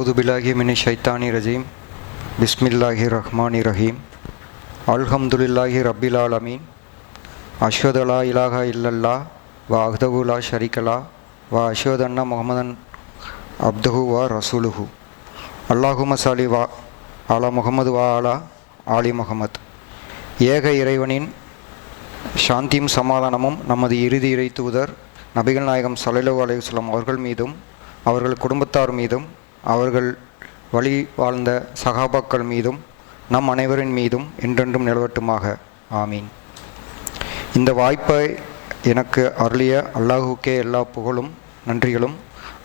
அவுது பில்லாஹி மினஷ் ஷைத்தானி ரஜீம். பிஸ்மில்லாஹி ரஹ்மானி ரஹீம். அல்ஹம்துலில்லாஹி ரப்பில் ஆலமீன். அஷ்ஹது அல்லா இலாஹா இல்லல்லா வ அஹ்தஹு லா ஷரீகலா வ அஷ்ஹது அன்ன முஹம்மதன் அப்துஹு வ ரசூலுஹு. அல்லாஹும்ம ஸல்லி வ அலா முஹம்மது வ அலா ஆலி முஹம்மத். ஏக இறைவனின் சாந்தியும் சமாதானமும் நமது இறுதி இறை தூதர் நபிகள் நாயகம் ஸல்லல்லாஹு அலைஹி வஸல்லம் அவர்கள் மீதும் அவர்கள் குடும்பத்தார் மீதும் அவர்கள் வழி வாழ்ந்த சகாபாக்கள் மீதும் நம் அனைவரின் மீதும் என்றென்றும் நிலவட்டுமாக. ஆமீன். இந்த வாய்ப்பை எனக்கு அருளிய அல்லாஹுக்கே எல்லா புகழும் நன்றிகளும்.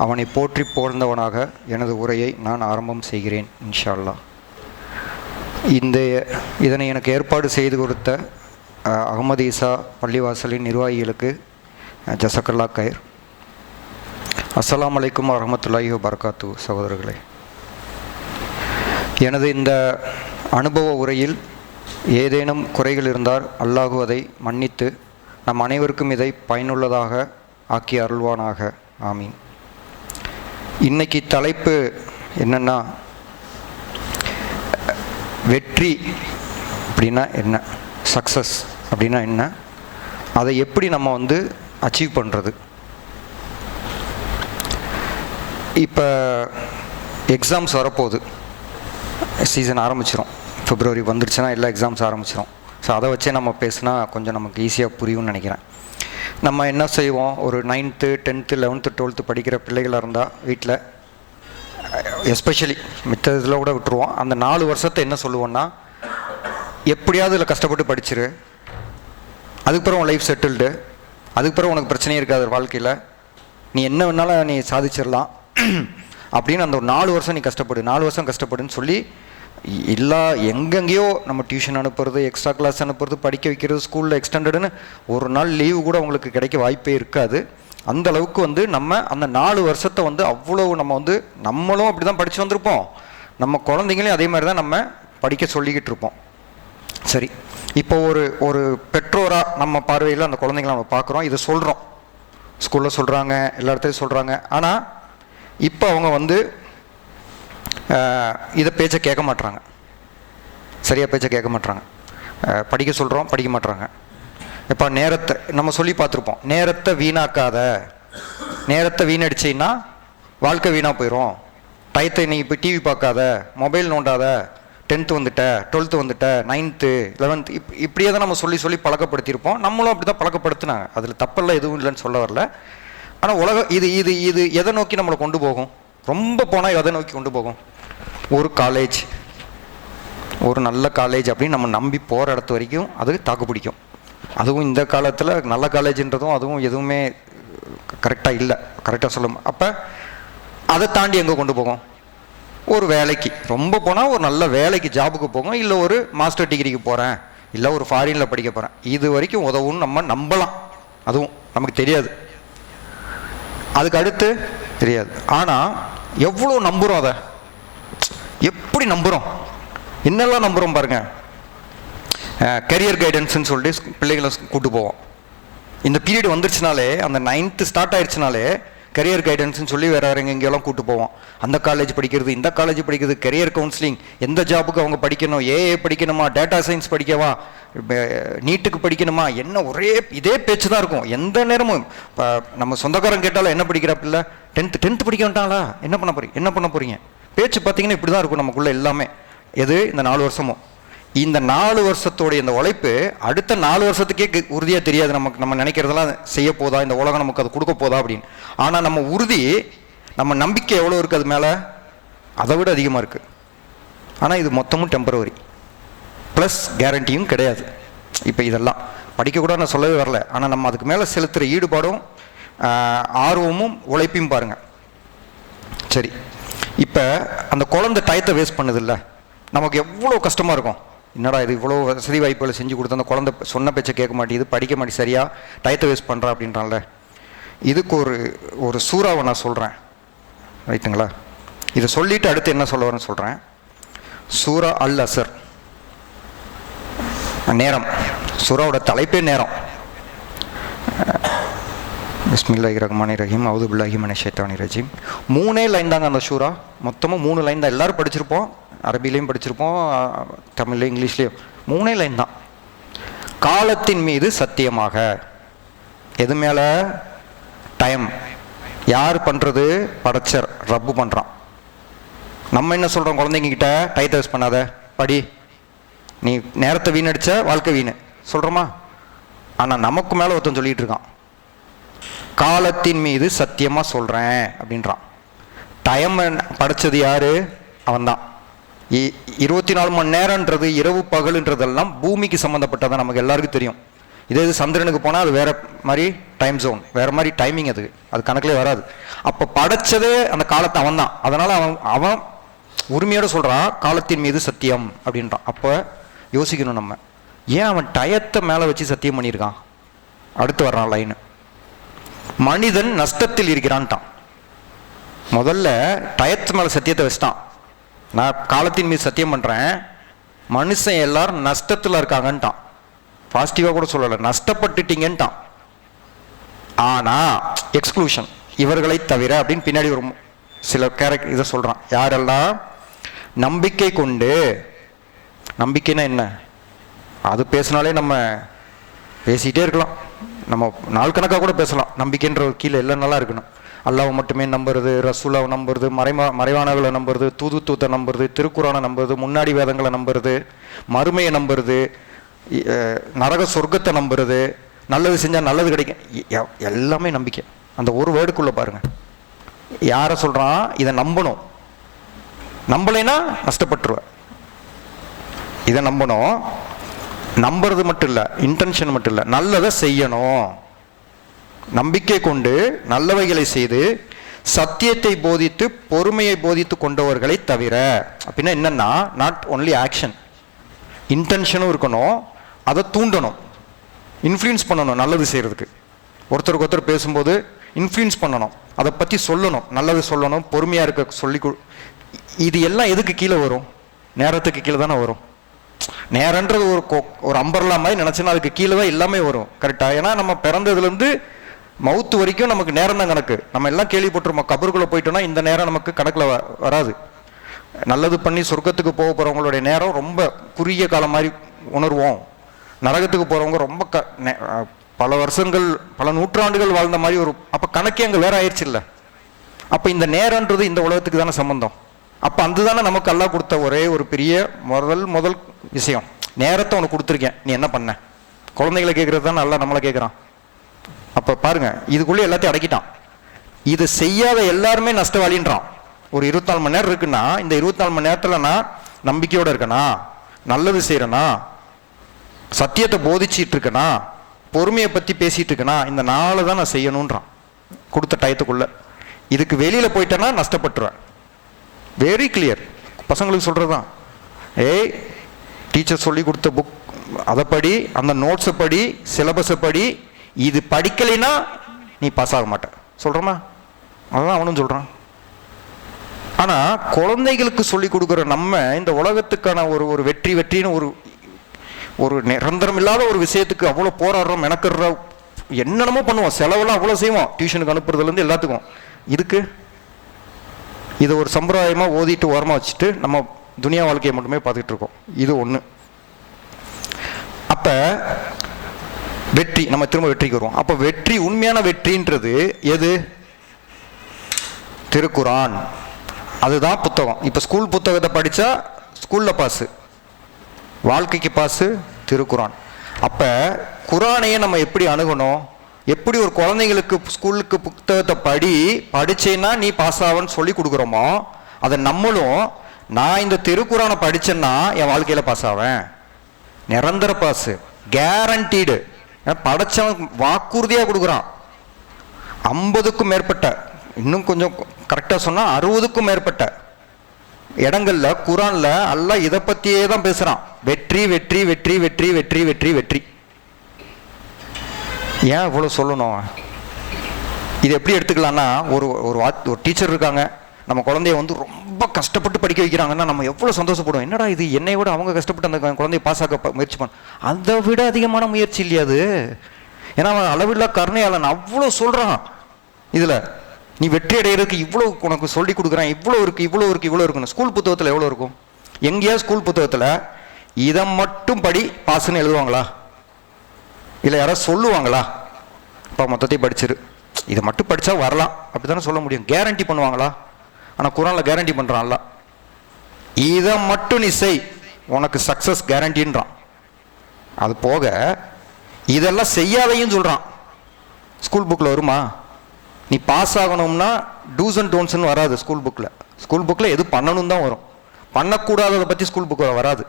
அவனை போற்றி புகழ்ந்தவனாக எனது உரையை நான் ஆரம்பம் செய்கிறேன் இன்ஷா அல்லாஹ். இதனை எனக்கு ஏற்பாடு செய்து கொடுத்த அகமது ஈசா பள்ளிவாசலின் நிர்வாகிகளுக்கு ஜஸக்கல்லா கயிர். அஸ்ஸலாமு அலைக்கும் வரஹ்மத்துல்லாஹி வபரகாத்து. சகோதரர்களே, எனது இந்த அனுபவ உரையில் ஏதேனும் குறைகள் இருந்தால் அல்லாஹு அதை மன்னித்து நம் அனைவருக்கும் இதை பயனுள்ளதாக ஆக்கி அருள்வானாக. ஆமீன். இன்னைக்கு தலைப்பு என்னென்னா, வெற்றி அப்படின்னா என்ன, சக்ஸஸ் அப்படின்னா என்ன, அதை எப்படி நம்ம அச்சீவ் பண்ணுறது. இப்போ எக்ஸாம்ஸ் வரப்போகுது, சீசன் ஆரம்பிச்சிடும். பிப்ரவரி வந்துருச்சுன்னா எல்லா எக்ஸாம்ஸ் ஆரம்பிச்சிடும். ஸோ அதை வச்சே நம்ம பேசினா கொஞ்சம் நமக்கு ஈஸியாக புரியும்னு நினைக்கிறேன். நம்ம என்ன செய்வோம், ஒரு 9th 10th 11th 12th படிக்கிற பிள்ளைகளாக இருந்தால் வீட்டில் எஸ்பெஷலி மித்த இதில் கூட விட்டுருவோம். அந்த 4 வருஷத்தை என்ன சொல்லுவோன்னா, எப்படியாவது இதில் கஷ்டப்பட்டு படிச்சிரு, அதுக்கப்புறம் உன் லைஃப் செட்டில்டு, அதுக்கப்புறம் உனக்கு பிரச்சனையே இருக்காது வாழ்க்கையில், நீ என்ன வேணாலும் நீ சாதிச்சிடலாம் அப்படின்னு அந்த ஒரு 4 வருஷம் நீ கஷ்டப்படு, 4 வருஷம் கஷ்டப்படுன்னு சொல்லி எங்கெங்கேயோ நம்ம டியூஷன் அனுப்புறது, எக்ஸ்ட்ரா கிளாஸ் அனுப்புறது, படிக்க வைக்கிறது, ஸ்கூலில் எக்ஸ்டெண்டடுன்னு ஒரு நாள் லீவு கூட உங்களுக்கு கிடைக்க வாய்ப்பே இருக்காது. அந்த அளவுக்கு நம்ம அந்த 4 வருஷத்தை அவ்வளோ நம்ம நம்மளும் அப்படி தான் படித்து வந்திருப்போம், நம்ம குழந்தைங்களையும் அதே மாதிரி தான் நம்ம படிக்க சொல்லிக்கிட்டு இருப்போம். சரி, இப்போ ஒரு பெற்றோராக நம்ம பார்வையில் அந்த குழந்தைங்களை நம்ம பார்க்குறோம், இதை சொல்கிறோம், ஸ்கூலில் சொல்கிறாங்க, எல்லா இடத்துலையும் சொல்கிறாங்க. ஆனால் இப்போ அவங்க இதை பேச்சை கேட்க மாட்டுறாங்க, சரியாக பேச்சை கேட்க மாட்டுறாங்க. படிக்க சொல்கிறோம், படிக்க மாட்டுறாங்க. இப்போ நேரத்தை நம்ம சொல்லி பார்த்துருப்போம், நேரத்தை வீணாக்காத, நேரத்தை வீணடிச்சின்னா வாழ்க்கை வீணாக போயிடும், டயத்தை நீ இப்போ டிவி பார்க்காத, மொபைல் நோண்டாத, 10th வந்துட்ட, 12th வந்துட்ட, 9th 11th இப்படியே தான் நம்ம சொல்லி பழக்கப்படுத்தியிருப்போம். நம்மளும் அப்படி தான் பழக்கப்படுத்தினாங்க, அதில் தப்பெல்லாம் எதுவும் இல்லைன்னு சொல்ல வரல. ஆனால் உலகம் இது எதை நோக்கி நம்மளை கொண்டு போகும், ரொம்ப போனால் எதை நோக்கி கொண்டு போகும், ஒரு காலேஜ், ஒரு நல்ல காலேஜ் அப்படின்னு நம்ம நம்பி போகிற இடத்து வரைக்கும் அது தாக்கு பிடிக்கும். அதுவும் இந்த காலத்தில் நல்ல காலேஜுன்றதும் அதுவும் எதுவுமே கரெக்டாக இல்லை, கரெக்டாக சொல்ல. அப்போ அதை தாண்டி எங்கே கொண்டு போகும், ஒரு வேலைக்கு, ரொம்ப போனால் ஒரு நல்ல வேலைக்கு, ஜாபுக்கு போகும், இல்லை ஒரு மாஸ்டர் டிகிரிக்கு போகிறேன், இல்லை ஒரு ஃபாரினில் படிக்க போகிறேன், இது வரைக்கும் உதவுன்னு நம்ம நம்பலாம். அதுவும் நமக்கு தெரியாது, அதுக்கு அடுத்து தெரியாது. ஆனால் எவ்வளோ நம்புகிறோம், அதை எப்படி நம்புகிறோம், என்னெல்லாம் நம்புகிறோம் பாருங்கள். கரியர் கைடன்ஸ்ன்னு சொல்லிட்டு பிள்ளைகளை கூப்பிட்டு போவோம். இந்த பீரியட் வந்துருச்சுனாலே, அந்த 9th ஸ்டார்ட் ஆயிடுச்சுனாலே கரியர் கைடன்ஸ்னு சொல்லி வேறு எங்கெங்கெல்லாம் கூப்பிட்டு போவோம். அந்த காலேஜ் படிக்கிறது, இந்த காலேஜ் படிக்கிறது, கரியர் கவுன்சிலிங், எந்த ஜாபுக்கு அவங்க படிக்கணும், ஏஏ படிக்கணுமா, டேட்டா சயின்ஸ் படிக்கவா, நீட்டுக்கு படிக்கணுமா, என்ன ஒரே இதே பேச்சு தான் இருக்கும் எந்த நேரமும். இப்போ நம்ம சொந்தக்காரன் கேட்டாலும் என்ன படிக்கிற பிள்ளை, 10th படிக்க வேண்டாங்களா, என்ன பண்ண போறீங்க, பேச்சு பார்த்தீங்கன்னா இப்படி தான் இருக்கும் நமக்குள்ள எல்லாமே. எது இந்த 4 வருஷமும், இந்த 4 வருஷத்தோடைய இந்த உழைப்பு அடுத்த 4 வருஷத்துக்கே உறுதியாக தெரியாது நமக்கு. நம்ம நினைக்கிறதெல்லாம் செய்ய போதா, இந்த உலகம் நமக்கு அது கொடுக்க போதா அப்படின்னு. ஆனால் நம்ம உறுதி, நம்ம நம்பிக்கை எவ்வளோ இருக்குது அது மேலே, அதை விட அதிகமாக இருக்குது. ஆனால் இது மொத்தமும் டெம்பரவரி, ப்ளஸ் கேரண்டியும் கிடையாது. இப்போ இதெல்லாம் படிக்கக்கூட நான் சொல்லவே வரல, ஆனால் நம்ம அதுக்கு மேலே செலுத்துகிற ஈடுபாடும் ஆர்வமும் உழைப்பையும் பாருங்கள். சரி, இப்போ அந்த குழந்தை டயத்தை வேஸ்ட் பண்ணுதில்ல, நமக்கு எவ்வளோ கஷ்டமாக இருக்கும். என்னடா இது, இவ்வளோ வசதி வாய்ப்புகளை செஞ்சு கொடுத்து அந்த குழந்தை சொன்ன பேச்சை கேட்க மாட்டேங்குது, படிக்க மாட்டேங்குது, சரியாக டயத்தை வேஸ்ட் பண்ணுறா அப்படின்றான்ல. இதுக்கு ஒரு சூறாவை நான் சொல்கிறேன், ரைட்டுங்களா? இதை சொல்லிவிட்டு அடுத்து என்ன சொல்ல வரேன்னு சொல்கிறேன். சூரா அல் அசர், நேரம். சூறாவோட தலைப்பே நேரம். பிஸ்மில்லாஹிர் ரஹ்மானிர் ரஹீம் அவுது பில்லாஹி மினஷ் ஷைத்தானிர் ரஜீம். 3 லைன் தாங்க அந்த ஷூரா. மொத்தமாக 3 லைன் தான். எல்லோரும் படிச்சிருப்போம், அரபிலையும் படிச்சிருப்போம், தமிழ்லையும் இங்கிலீஷ்லேயும். 3 லைன் தான். காலத்தின் மீது சத்தியமாக. எது மேலே? டைம். யார் பண்ணுறது? படைச்சர் ரப்பு பண்ணுறான். நம்ம என்ன சொல்கிறோம் குழந்தைங்கிட்ட? டைத்தை வேஸ்ட் பண்ணாத, படி, நீ நேரத்தை வீணடிச்ச வாழ்க்கை வீணு சொல்கிறோமா? ஆனால் நமக்கு மேலே ஒருத்தன் சொல்லிகிட்டு இருக்கான், காலத்தின் மீது சத்தியமாக சொல்கிறேன் அப்படின்றான். டைம் படைச்சது யார்? அவன்தான். 24 மணி நேரன்றது, இரவு பகலுன்றதெல்லாம் பூமிக்கு சம்மந்தப்பட்டதான், நமக்கு எல்லாருக்கும் தெரியும். இதே இது சந்திரனுக்கு போனால் அது வேறு மாதிரி டைம் ஜோன், வேறு மாதிரி டைமிங், அது கணக்கிலே வராது. அப்போ படைச்சதே அந்த காலத்தை அவன் தான். அதனால் அவன் உரிமையோடு சொல்கிறான் காலத்தின் மீது சத்தியம் அப்படின்றான். அப்போ யோசிக்கணும் நம்ம, ஏன் அவன் டயத்தை மேலே வச்சு சத்தியம் பண்ணியிருக்கான்? அடுத்து வர்றான் லைனு, மனிதன் நஷ்டத்தில் இருக்கிறான்ட்டான். முதல்ல டயத்து மேலே சத்தியத்தை வச்சுட்டான். நான் காலத்தின் மீது சத்தியம் பண்ணுறேன், மனுஷன் எல்லாரும் நஷ்டத்தில் இருக்காங்கன்ட்டான். பாசிட்டிவாக கூட சொல்லலை, நஷ்டப்பட்டுட்டீங்கன்ட்டான். ஆனால் எக்ஸ்க்ளூஷன், இவர்களை தவிர அப்படின்னு பின்னாடி ஒரு சில கேரக்டர் இதை சொல்கிறான். யாரெல்லாம் நம்பிக்கை கொண்டு, நம்பிக்கைன்னா என்ன? அது பேசினாலே நம்ம பேசிகிட்டே இருக்கலாம், நம்ம நாள் கணக்காக கூட பேசலாம். நம்பிக்கைன்ற ஒரு கீழே எல்லாம் நல்லா இருக்கணும். அல்லாவை மட்டுமே நம்புறது, ரசூலாவை நம்புறது, மறைவானவர்களை நம்புறது, தூதுத்துவத்தை நம்புறது, திருக்குறானை நம்புறது, முன்னாடி வேதங்களை நம்புறது, மறுமையை நம்புறது, நரக சொர்க்கத்தை நம்புறது, நல்லது செஞ்சால் நல்லது கிடைக்கும், எல்லாமே நம்பிக்கை. அந்த ஒரு வேர்டுக்குள்ளே பாருங்கள், யாரை சொல்கிறான்? இதை நம்பணும், நம்பலைன்னா நஷ்டப்பட்டுருவேன். இதை நம்பணும். நம்புறது மட்டும் இல்லை, இன்டென்ஷன் மட்டும் இல்லை, நல்லதை செய்யணும். நம்பிக்கை கொண்டு நல்லவைகளை செய்து சத்தியத்தை போதித்து பொறுமையை போதித்து கொண்டவர்களை தவிர. அப்படின்னா என்னன்னா, நாட் ஒன்லி ஆக்ஷன், இன்டென்ஷனும் இருக்கணும், அதை தூண்டணும், இன்ஃப்ளூயன்ஸ் பண்ணணும் நல்லது செய்கிறதுக்கு. ஒருத்தருக்கு ஒருத்தர் பேசும்போது இன்ஃப்ளூயன்ஸ் பண்ணணும், அதை பற்றி சொல்லணும், நல்லது சொல்லணும், பொறுமையாக இருக்க சொல்லி. இது எல்லாம் எதுக்கு கீழே வரும்? நேரத்துக்கு கீழே தானே வரும். நேரன்றது ஒரு அம்பர்லா மாதிரி நினச்சின்னா அதுக்கு கீழே தான் எல்லாமே வரும். கரெக்டாக? ஏன்னா நம்ம பிறந்ததுலேருந்து மவுத்து வரைக்கும் நமக்கு நேரம் தான் கணக்கு. நம்ம எல்லாம் கேள்விப்பட்டிருப்போம், கபருக்குள்ளே போயிட்டோம்னா இந்த நேரம் நமக்கு கணக்கில் வராது. நல்லது பண்ணி சொர்க்கத்துக்கு போக போகிறவங்களுடைய நேரம் ரொம்ப குறுகிய காலம் மாதிரி உணர்வோம். நரகத்துக்கு போகிறவங்க ரொம்ப பல வருஷங்கள், பல நூற்றாண்டுகள் வாழ்ந்த மாதிரி ஒரு. அப்போ கணக்கே அங்கே வேற ஆயிடுச்சு இல்லை? அப்போ இந்த நேரன்றது இந்த உலகத்துக்கு தானே சம்பந்தம். அப்போ அந்த தானே நமக்கு அல்லாஹ் கொடுத்த ஒரே ஒரு பெரிய முதல் விஷயம். நேரத்தை உனக்கு கொடுத்துருக்கேன், நீ என்ன பண்ண? குழந்தைகளை கேட்குறது தான் அல்லாஹ் நம்மளை கேட்குறான். அப்போ பாருங்க, இதுக்குள்ளே எல்லாத்தையும் அடக்கிட்டான். இது செய்யாத எல்லாருமே நஷ்டவாளின்றான். ஒரு 24 மணி நேரம் இருக்குன்னா, இந்த 24 மணி நேரத்தில் நான் நம்பிக்கையோடு இருக்கேனா, நல்லது செய்கிறேனா, சத்தியத்தை போதிச்சிட்டு இருக்கேனா, பொறுமையை பற்றி பேசிகிட்டு இருக்கேனா, இந்த நாளை தான் நான் செய்யணுன்றான் கொடுத்த டயத்துக்குள்ளே. இதுக்கு வெளியில் போயிட்டேன்னா நஷ்டப்பட்டுருவேன். Very clear. பசங்களுக்கு சொல்கிறது தான், ஏய் டீச்சர் சொல்லி கொடுத்த புக் அதை படி, அந்த நோட்ஸை படி, சிலபஸை படி, இது படிக்கலைன்னா நீ பாஸ் ஆக மாட்ட சொல்கிறோமா? அதுதான் அவனும் சொல்கிறான். ஆனால் குழந்தைகளுக்கு சொல்லி கொடுக்குற நம்ம இந்த உலகத்துக்கான ஒரு வெற்றின்னு ஒரு நிரந்தரம் இல்லாத ஒரு விஷயத்துக்கு அவ்வளோ போராடுறோம், மெனக்கிடுறோம், என்னென்னமோ பண்ணுவோம், செலவெல்லாம் அவ்வளோ செய்வோம், டியூஷனுக்கு அனுப்புறதுலேருந்து எல்லாத்துக்கும். இதுக்கு இதை ஒரு சம்பிரதாயமாக ஓதிட்டு ஓரமாக வச்சுட்டு நம்ம துனியா வாழ்க்கையை மட்டுமே பார்த்துட்டு இருக்கோம். இது ஒன்று. அப்போ வெற்றி, நம்ம திரும்ப வெற்றிக்கு வருவோம். அப்போ வெற்றி, உண்மையான வெற்றின்றது எது? திருக்குரான். அதுதான் புத்தகம். இப்போ ஸ்கூல் புத்தகத்தை படித்தா ஸ்கூலில் பாஸு, வாழ்க்கைக்கு பாஸு திருக்குரான். அப்போ குரானையே நம்ம எப்படி அணுகணும்? எப்படி ஒரு குழந்தைங்களுக்கு ஸ்கூலுக்கு புத்தகத்தை படிச்சேன்னா நீ பாஸ் ஆவன்னு சொல்லி கொடுக்குறோமோ, அதை நம்மளும், நான் இந்த திருக்குறானை படித்தேன்னா என் வாழ்க்கையில் பாஸ் ஆவேன், நிரந்தர பாஸு, கேரண்டீடு. படைச்சவன் வாக்குறுதியாக கொடுக்குறான். 50க்கும் மேற்பட்ட, இன்னும் கொஞ்சம் கரெக்டாக சொன்னால் 60க்கும் மேற்பட்ட இடங்கள்ல குரான்ல அல்லாஹ் இதை பற்றியே தான் பேசுகிறான். வெற்றி வெற்றி வெற்றி வெற்றி வெற்றி வெற்றி வெற்றி. ஏன் இவ்வளோ சொல்லணும்? இது எப்படி எடுத்துக்கலாம்னா, ஒரு டீச்சர் இருக்காங்க, நம்ம குழந்தைய வந்து ரொம்ப கஷ்டப்பட்டு படிக்க வைக்கிறாங்கன்னா நம்ம எவ்வளோ சந்தோஷப்படுவோம். என்னடா இது, என்னை விட அவங்க கஷ்டப்பட்டு அந்த குழந்தைய பாஸ் ஆக்க முயற்சி பண்ண, அதை விட அதிகமான முயற்சி இல்லையா அது? ஏன்னா அவன் அளவில்லா கருணையாளன், அவ்வளோ சொல்கிறான். இதில் நீ வெற்றி அடைகிறதுக்கு இவ்வளோ உனக்கு சொல்லி கொடுக்குறான், இவ்வளோ இருக்குது இவ்வளோ இருக்குது இவ்வளோ இருக்குன்னு. ஸ்கூல் புத்தகத்தில் எவ்வளோ இருக்கும்? எங்கேயா ஸ்கூல் புத்தகத்தில் இதை மட்டும் படி பாஸ்ன்னு எழுதுவாங்களா? இல்லை யாராவது சொல்லுவாங்களா? இப்போ மொத்தத்தையும் படிச்சிரு, இதை மட்டும் படித்தா வரலாம் அப்படி தானே சொல்ல முடியும். கேரண்டி பண்ணுவாங்களா? ஆனால் குரானில் கேரண்டி பண்ணுறான்ல, இதை மட்டும் நீ செய் உனக்கு சக்ஸஸ் கேரண்டின்றான். அது போக இதெல்லாம் செய்யாதையும் சொல்கிறான். ஸ்கூல் புக்கில் வருமா? நீ பாஸ் ஆகணும்னா டூஸ் அண்ட் டோன்ட்ஸ்ன்னு வராது ஸ்கூல் புக்கில். ஸ்கூல் புக்கில் எது பண்ணணும் தான் வரும், பண்ணக்கூடாததை பற்றி ஸ்கூல் புக்கில் வராது.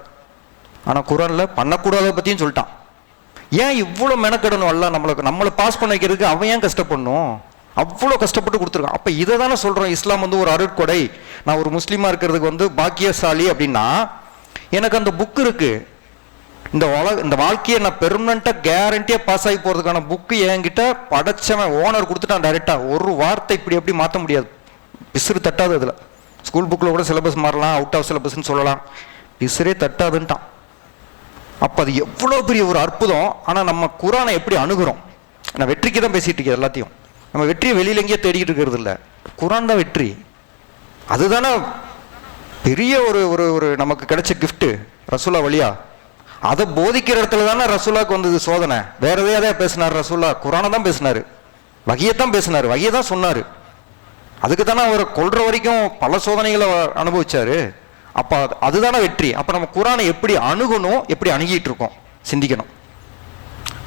ஆனால் குரானில் பண்ணக்கூடாததை பற்றியும் சொல்லிட்டான். ஏன் இவ்வளோ மெனக்கெடணும்? எல்லாம் நம்மளை பாஸ் பண்ண வைக்கிறதுக்கு அவன் ஏன் கஷ்டப்படணும்? அவ்வளோ கஷ்டப்பட்டு கொடுத்துருக்கான். அப்போ இதை தானே சொல்கிறோம், இஸ்லாம் வந்து ஒரு அருட்கொடை. நான் ஒரு முஸ்லீமாக இருக்கிறதுக்கு வந்து பாக்கியசாலி அப்படின்னா எனக்கு அந்த புக்கு இருக்குது. இந்த வாழ்க்கையை நான் பெர்மனண்ட்டாக கேரண்டியாக பாஸ் ஆகி போகிறதுக்கான புக்கு என்கிட்ட படைச்சவன் ஓனர் கொடுத்துட்டான் டைரெக்டாக. ஒரு வார்த்தை இப்படி எப்படி மாற்ற முடியாது, பிசுறு தட்டாது. அதில் ஸ்கூல் புக்கில் கூட சிலபஸ் மாறலாம், அவுட் ஆஃப் சிலபஸ்ன்னு சொல்லலாம், பிசுரே தட்டாதுன்ட்டான். அப்போ அது எவ்வளோ பெரிய ஒரு அற்புதம். ஆனால் நம்ம குரானை எப்படி அணுகிறோம்? நான் வெற்றிக்கு தான் பேசிகிட்டு இருக்கேன் எல்லாத்தையும். நம்ம வெற்றியை வெளியில் எங்கேயே தேடிக்கிட்டு இருக்கிறது இல்லை, குரான் தான் வெற்றி. அதுதானே பெரிய ஒரு ஒரு ஒரு நமக்கு கிடைச்ச கிஃப்ட்டு ரசூலா வழியா. அதை போதிக்கிற இடத்துல தானே ரசூலாவுக்கு வந்தது சோதனை. வேற எதையாவது பேசினார் ரசூலா? குரானை தான் பேசினார், வகையைத்தான் பேசினார், வகையை தான் சொன்னார். அதுக்கு தானே அவர் கொல்ற வரைக்கும் பல சோதனைகளை அனுபவிச்சாரு. அப்போ அதுதானே வெற்றி. அப்போ நம்ம குரானை எப்படி அணுகணும், எப்படி அணுகிட்டு இருக்கோம் சிந்திக்கணும்.